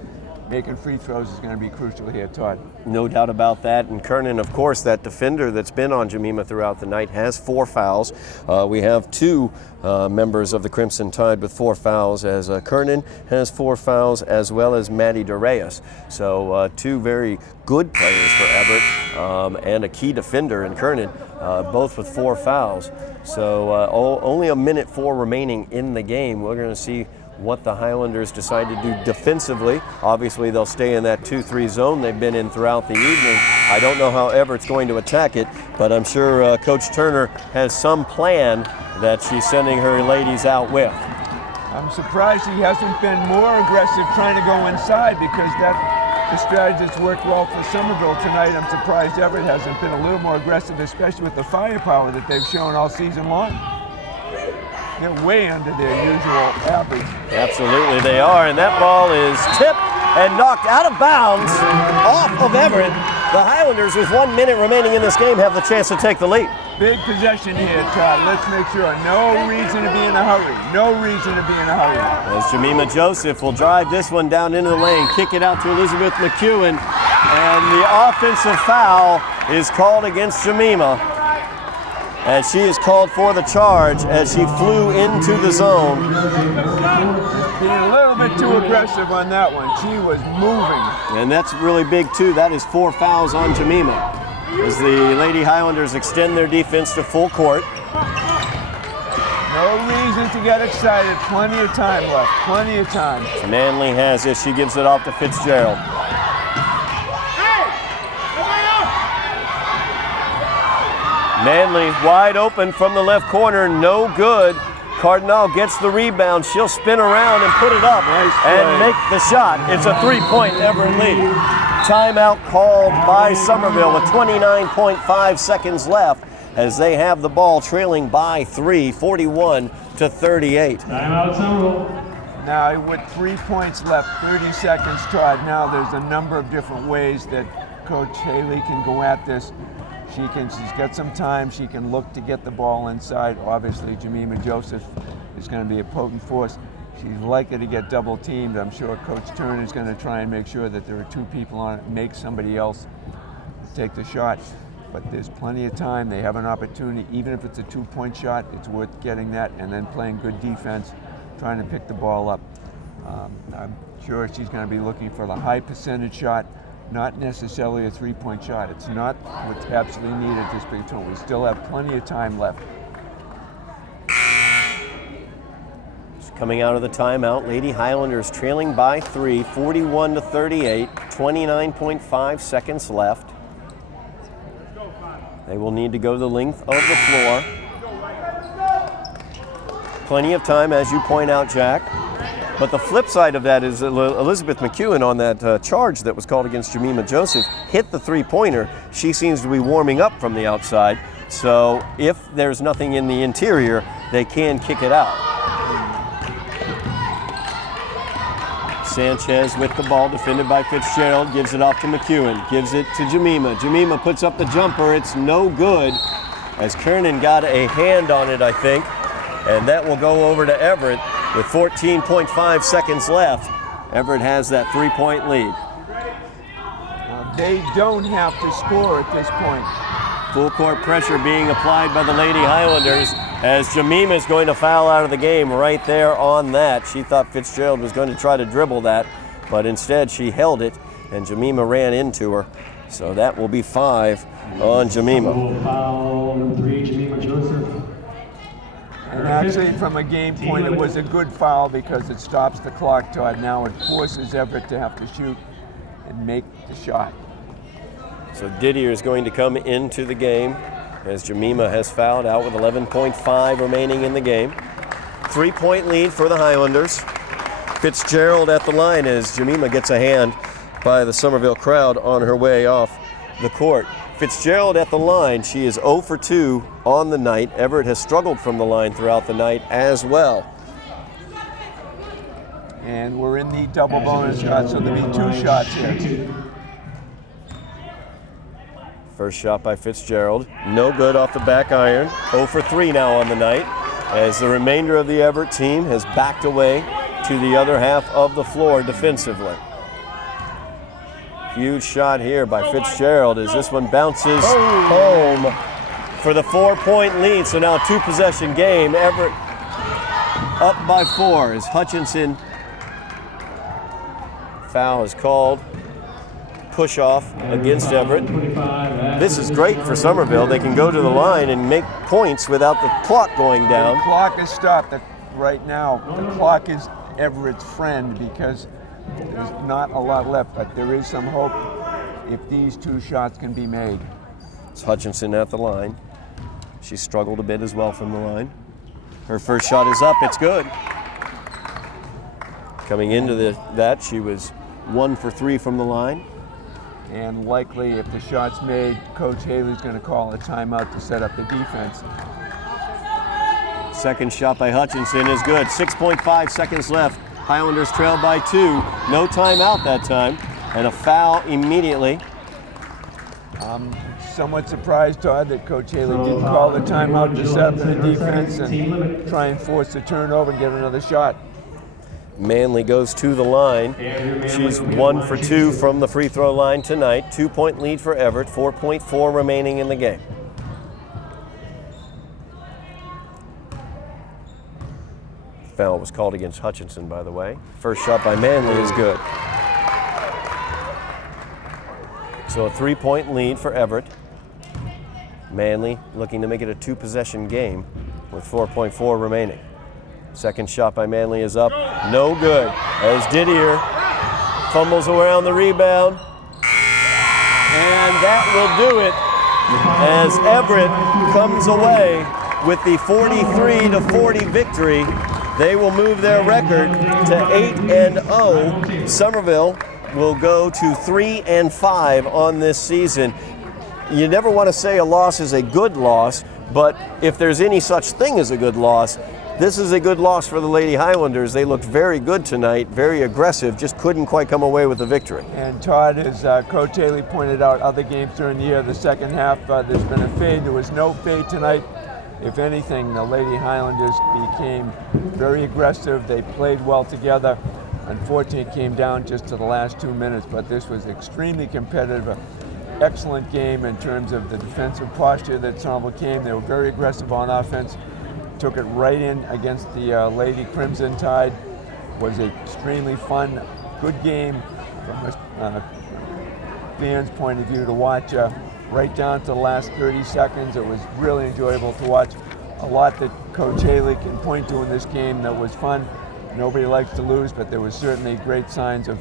Making free throws is going to be crucial here, Todd. No doubt about that. And Kernan, of course, that defender that's been on Jemima throughout the night, has 4 fouls. We have 2 members of the Crimson Tide with 4 fouls, as Kernan has 4 fouls, as well as Maddie Darius. So 2 very good players for Everett, and a key defender in Kernan, both with 4 fouls. So only 1:04 remaining in the game. We're going to see what the Highlanders decide to do defensively. Obviously, they'll stay in that 2-3 zone they've been in throughout the evening. I don't know how Everett's going to attack it, but I'm sure Coach Turner has some plan that she's sending her ladies out with. I'm surprised he hasn't been more aggressive trying to go inside, because the strategy that's worked well for Somerville tonight. I'm surprised Everett hasn't been a little more aggressive, especially with the firepower that they've shown all season long. They're way under their usual average. Absolutely they are, and that ball is tipped and knocked out of bounds off of Everett. The Highlanders, with 1 minute remaining in this game, have the chance to take the lead. Big possession here, Todd. Let's make sure. No reason to be in a hurry. No reason to be in a hurry. As Jemima Joseph will drive this one down into the lane, kick it out to Elizabeth McEwen, and the offensive foul is called against Jemima. And she is called for the charge as she flew into the zone. Being a little bit too aggressive on that one. She was moving. And that's really big too. That is 4 fouls on Jemima as the Lady Highlanders extend their defense to full court. No reason to get excited. Plenty of time left. Plenty of time. Manley has it. She gives it off to Fitzgerald. Manley wide open from the left corner, no good. Cardinal gets the rebound. She'll spin around and put it up and make the shot. It's a 3-point Everett lead. Timeout called by Somerville with 29.5 seconds left as they have the ball trailing by 3, 41-38. Timeout Somerville. Now with 3 points left, 30 seconds, Todd. Now there's a number of different ways that Coach Haley can go at this. She's got some time. She can look to get the ball inside. Obviously, Jemima Joseph is going to be a potent force. She's likely to get double teamed. I'm sure Coach Turner is going to try and make sure that there are 2 people on it, make somebody else take the shot. But there's plenty of time. They have an opportunity. Even if it's a 2-point shot, it's worth getting that and then playing good defense, trying to pick the ball up. I'm sure she's going to be looking for the high percentage shot, not necessarily a 3-point shot. It's not what's absolutely needed at this big tournament. We still have plenty of time left. Coming out of the timeout, Lady Highlanders trailing by 3, 41-38, 29.5 seconds left. They will need to go the length of the floor. Plenty of time, as you point out, Jack. But the flip side of that is Elizabeth McEwen on that charge that was called against Jemima Joseph hit the 3-pointer. She seems to be warming up from the outside. So if there's nothing in the interior, they can kick it out. Sanchez with the ball, defended by Fitzgerald, gives it off to McEwen, gives it to Jemima. Jemima puts up the jumper, it's no good, as Kernan got a hand on it, I think, and that will go over to Everett with 14.5 seconds left. Everett has that 3-point lead. They don't have to score at this point. Full court pressure being applied by the Lady Highlanders as Jemima is going to foul out of the game right there on that. She thought Fitzgerald was going to try to dribble that, but instead she held it and Jemima ran into her. So that will be 5 on Jemima. Foul number 3, Jemima Joseph. And actually, from a game point, it was a good foul because it stops the clock, Todd. Now it forces Everett to have to shoot and make the shot. So Didier is going to come into the game as Jemima has fouled out with 11.5 remaining in the game. 3-point lead for the Highlanders. Fitzgerald at the line as Jemima gets a hand by the Somerville crowd on her way off the court. Fitzgerald at the line. She is 0 for 2 on the night. Everett has struggled from the line throughout the night as well. And we're in the double bonus shot, so there'll be 2 shots here. First shot by Fitzgerald, no good off the back iron. 0 for 3 now on the night as the remainder of the Everett team has backed away to the other half of the floor defensively. Huge shot here by Fitzgerald as this one bounces home for the 4-point lead. So now 2-possession game. Everett up by 4 as Hutchinson. Foul is called. Push off against Everett. This is great for Somerville. They can go to the line and make points without the clock going down. The clock is stopped right now. The clock is Everett's friend because there's not a lot left, but there is some hope if these 2 shots can be made. It's Hutchinson at the line. She struggled a bit as well from the line. Her first shot is up, it's good. Coming into that, she was 1 for 3 from the line. And likely, if the shot's made, Coach Haley's going to call a timeout to set up the defense. Second shot by Hutchinson is good. 6.5 seconds left. Highlanders trail by 2. No timeout that time. And a foul immediately. I'm somewhat surprised, Todd, that Coach Haley didn't call the timeout to set up the defense and try and force the turnover and get another shot. Manley goes to the line. She's 1 for 2 from the free throw line tonight. 2-point lead for Everett. 4.4 remaining in the game. Foul was called against Hutchinson, by the way. First shot by Manley is good. So a 3-point lead for Everett. Manley looking to make it a 2-possession game with 4.4 remaining. Second shot by Manley is up. No good. As Didier fumbles around the rebound. And that will do it as Everett comes away with the 43-40 victory. They will move their record to 8-0. Somerville will go to 3-5 on this season. You never want to say a loss is a good loss, but if there's any such thing as a good loss, this is a good loss for the Lady Highlanders. They looked very good tonight, very aggressive, just couldn't quite come away with the victory. And Todd, as Coach Haley pointed out, other games during the year, the second half, there's been a fade. There was no fade tonight. If anything, the Lady Highlanders became very aggressive. They played well together. Unfortunately, it came down just to the last 2 minutes, but this was extremely competitive. An excellent game in terms of the defensive posture that Somerville came. They were very aggressive on offense. Took it right in against the Lady Crimson Tide. Was an extremely fun, good game from a fan's point of view to watch. Right down to the last 30 seconds. It was really enjoyable to watch. A lot that Coach Haley can point to in this game that was fun. Nobody likes to lose, but there was certainly great signs of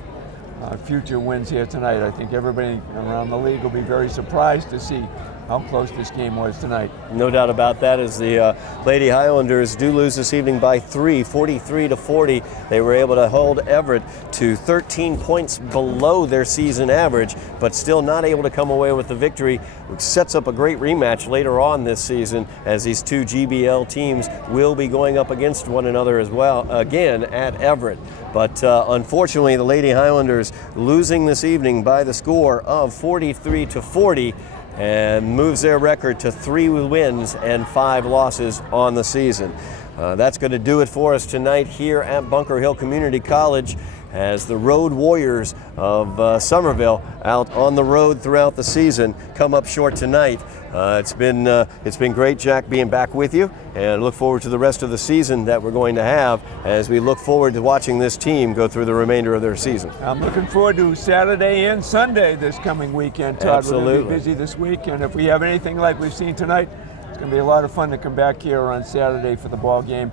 future wins here tonight. I think everybody around the league will be very surprised to see how close this game was tonight. No doubt about that, as the Lady Highlanders do lose this evening by 3, 43-40. They were able to hold Everett to 13 points below their season average, but still not able to come away with the victory, which sets up a great rematch later on this season, as these 2 GBL teams will be going up against one another as well, again at Everett. But unfortunately, the Lady Highlanders losing this evening by the score of 43-40, and moves their record to 3 wins and 5 losses on the season. That's going to do it for us tonight here at Bunker Hill Community College, as the Road Warriors of Somerville, out on the road throughout the season, come up short tonight. It's been great, Jack, being back with you, and look forward to the rest of the season that we're going to have as we look forward to watching this team go through the remainder of their season. I'm looking forward to Saturday and Sunday this coming weekend, Todd. Absolutely. We're going to be busy this week, and if we have anything like we've seen tonight, it's going to be a lot of fun to come back here on Saturday for the ball game.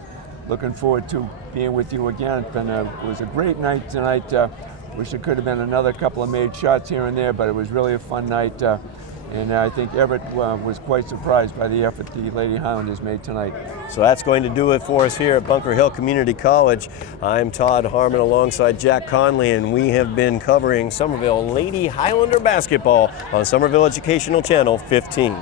Looking forward to being with you again. It was a great night tonight. Wish there could have been another couple of made shots here and there, but it was really a fun night. And I think Everett was quite surprised by the effort the Lady Highlanders made tonight. So that's going to do it for us here at Bunker Hill Community College. I'm Todd Harmon alongside Jack Connolly, and we have been covering Somerville Lady Highlander basketball on Somerville Educational Channel 15.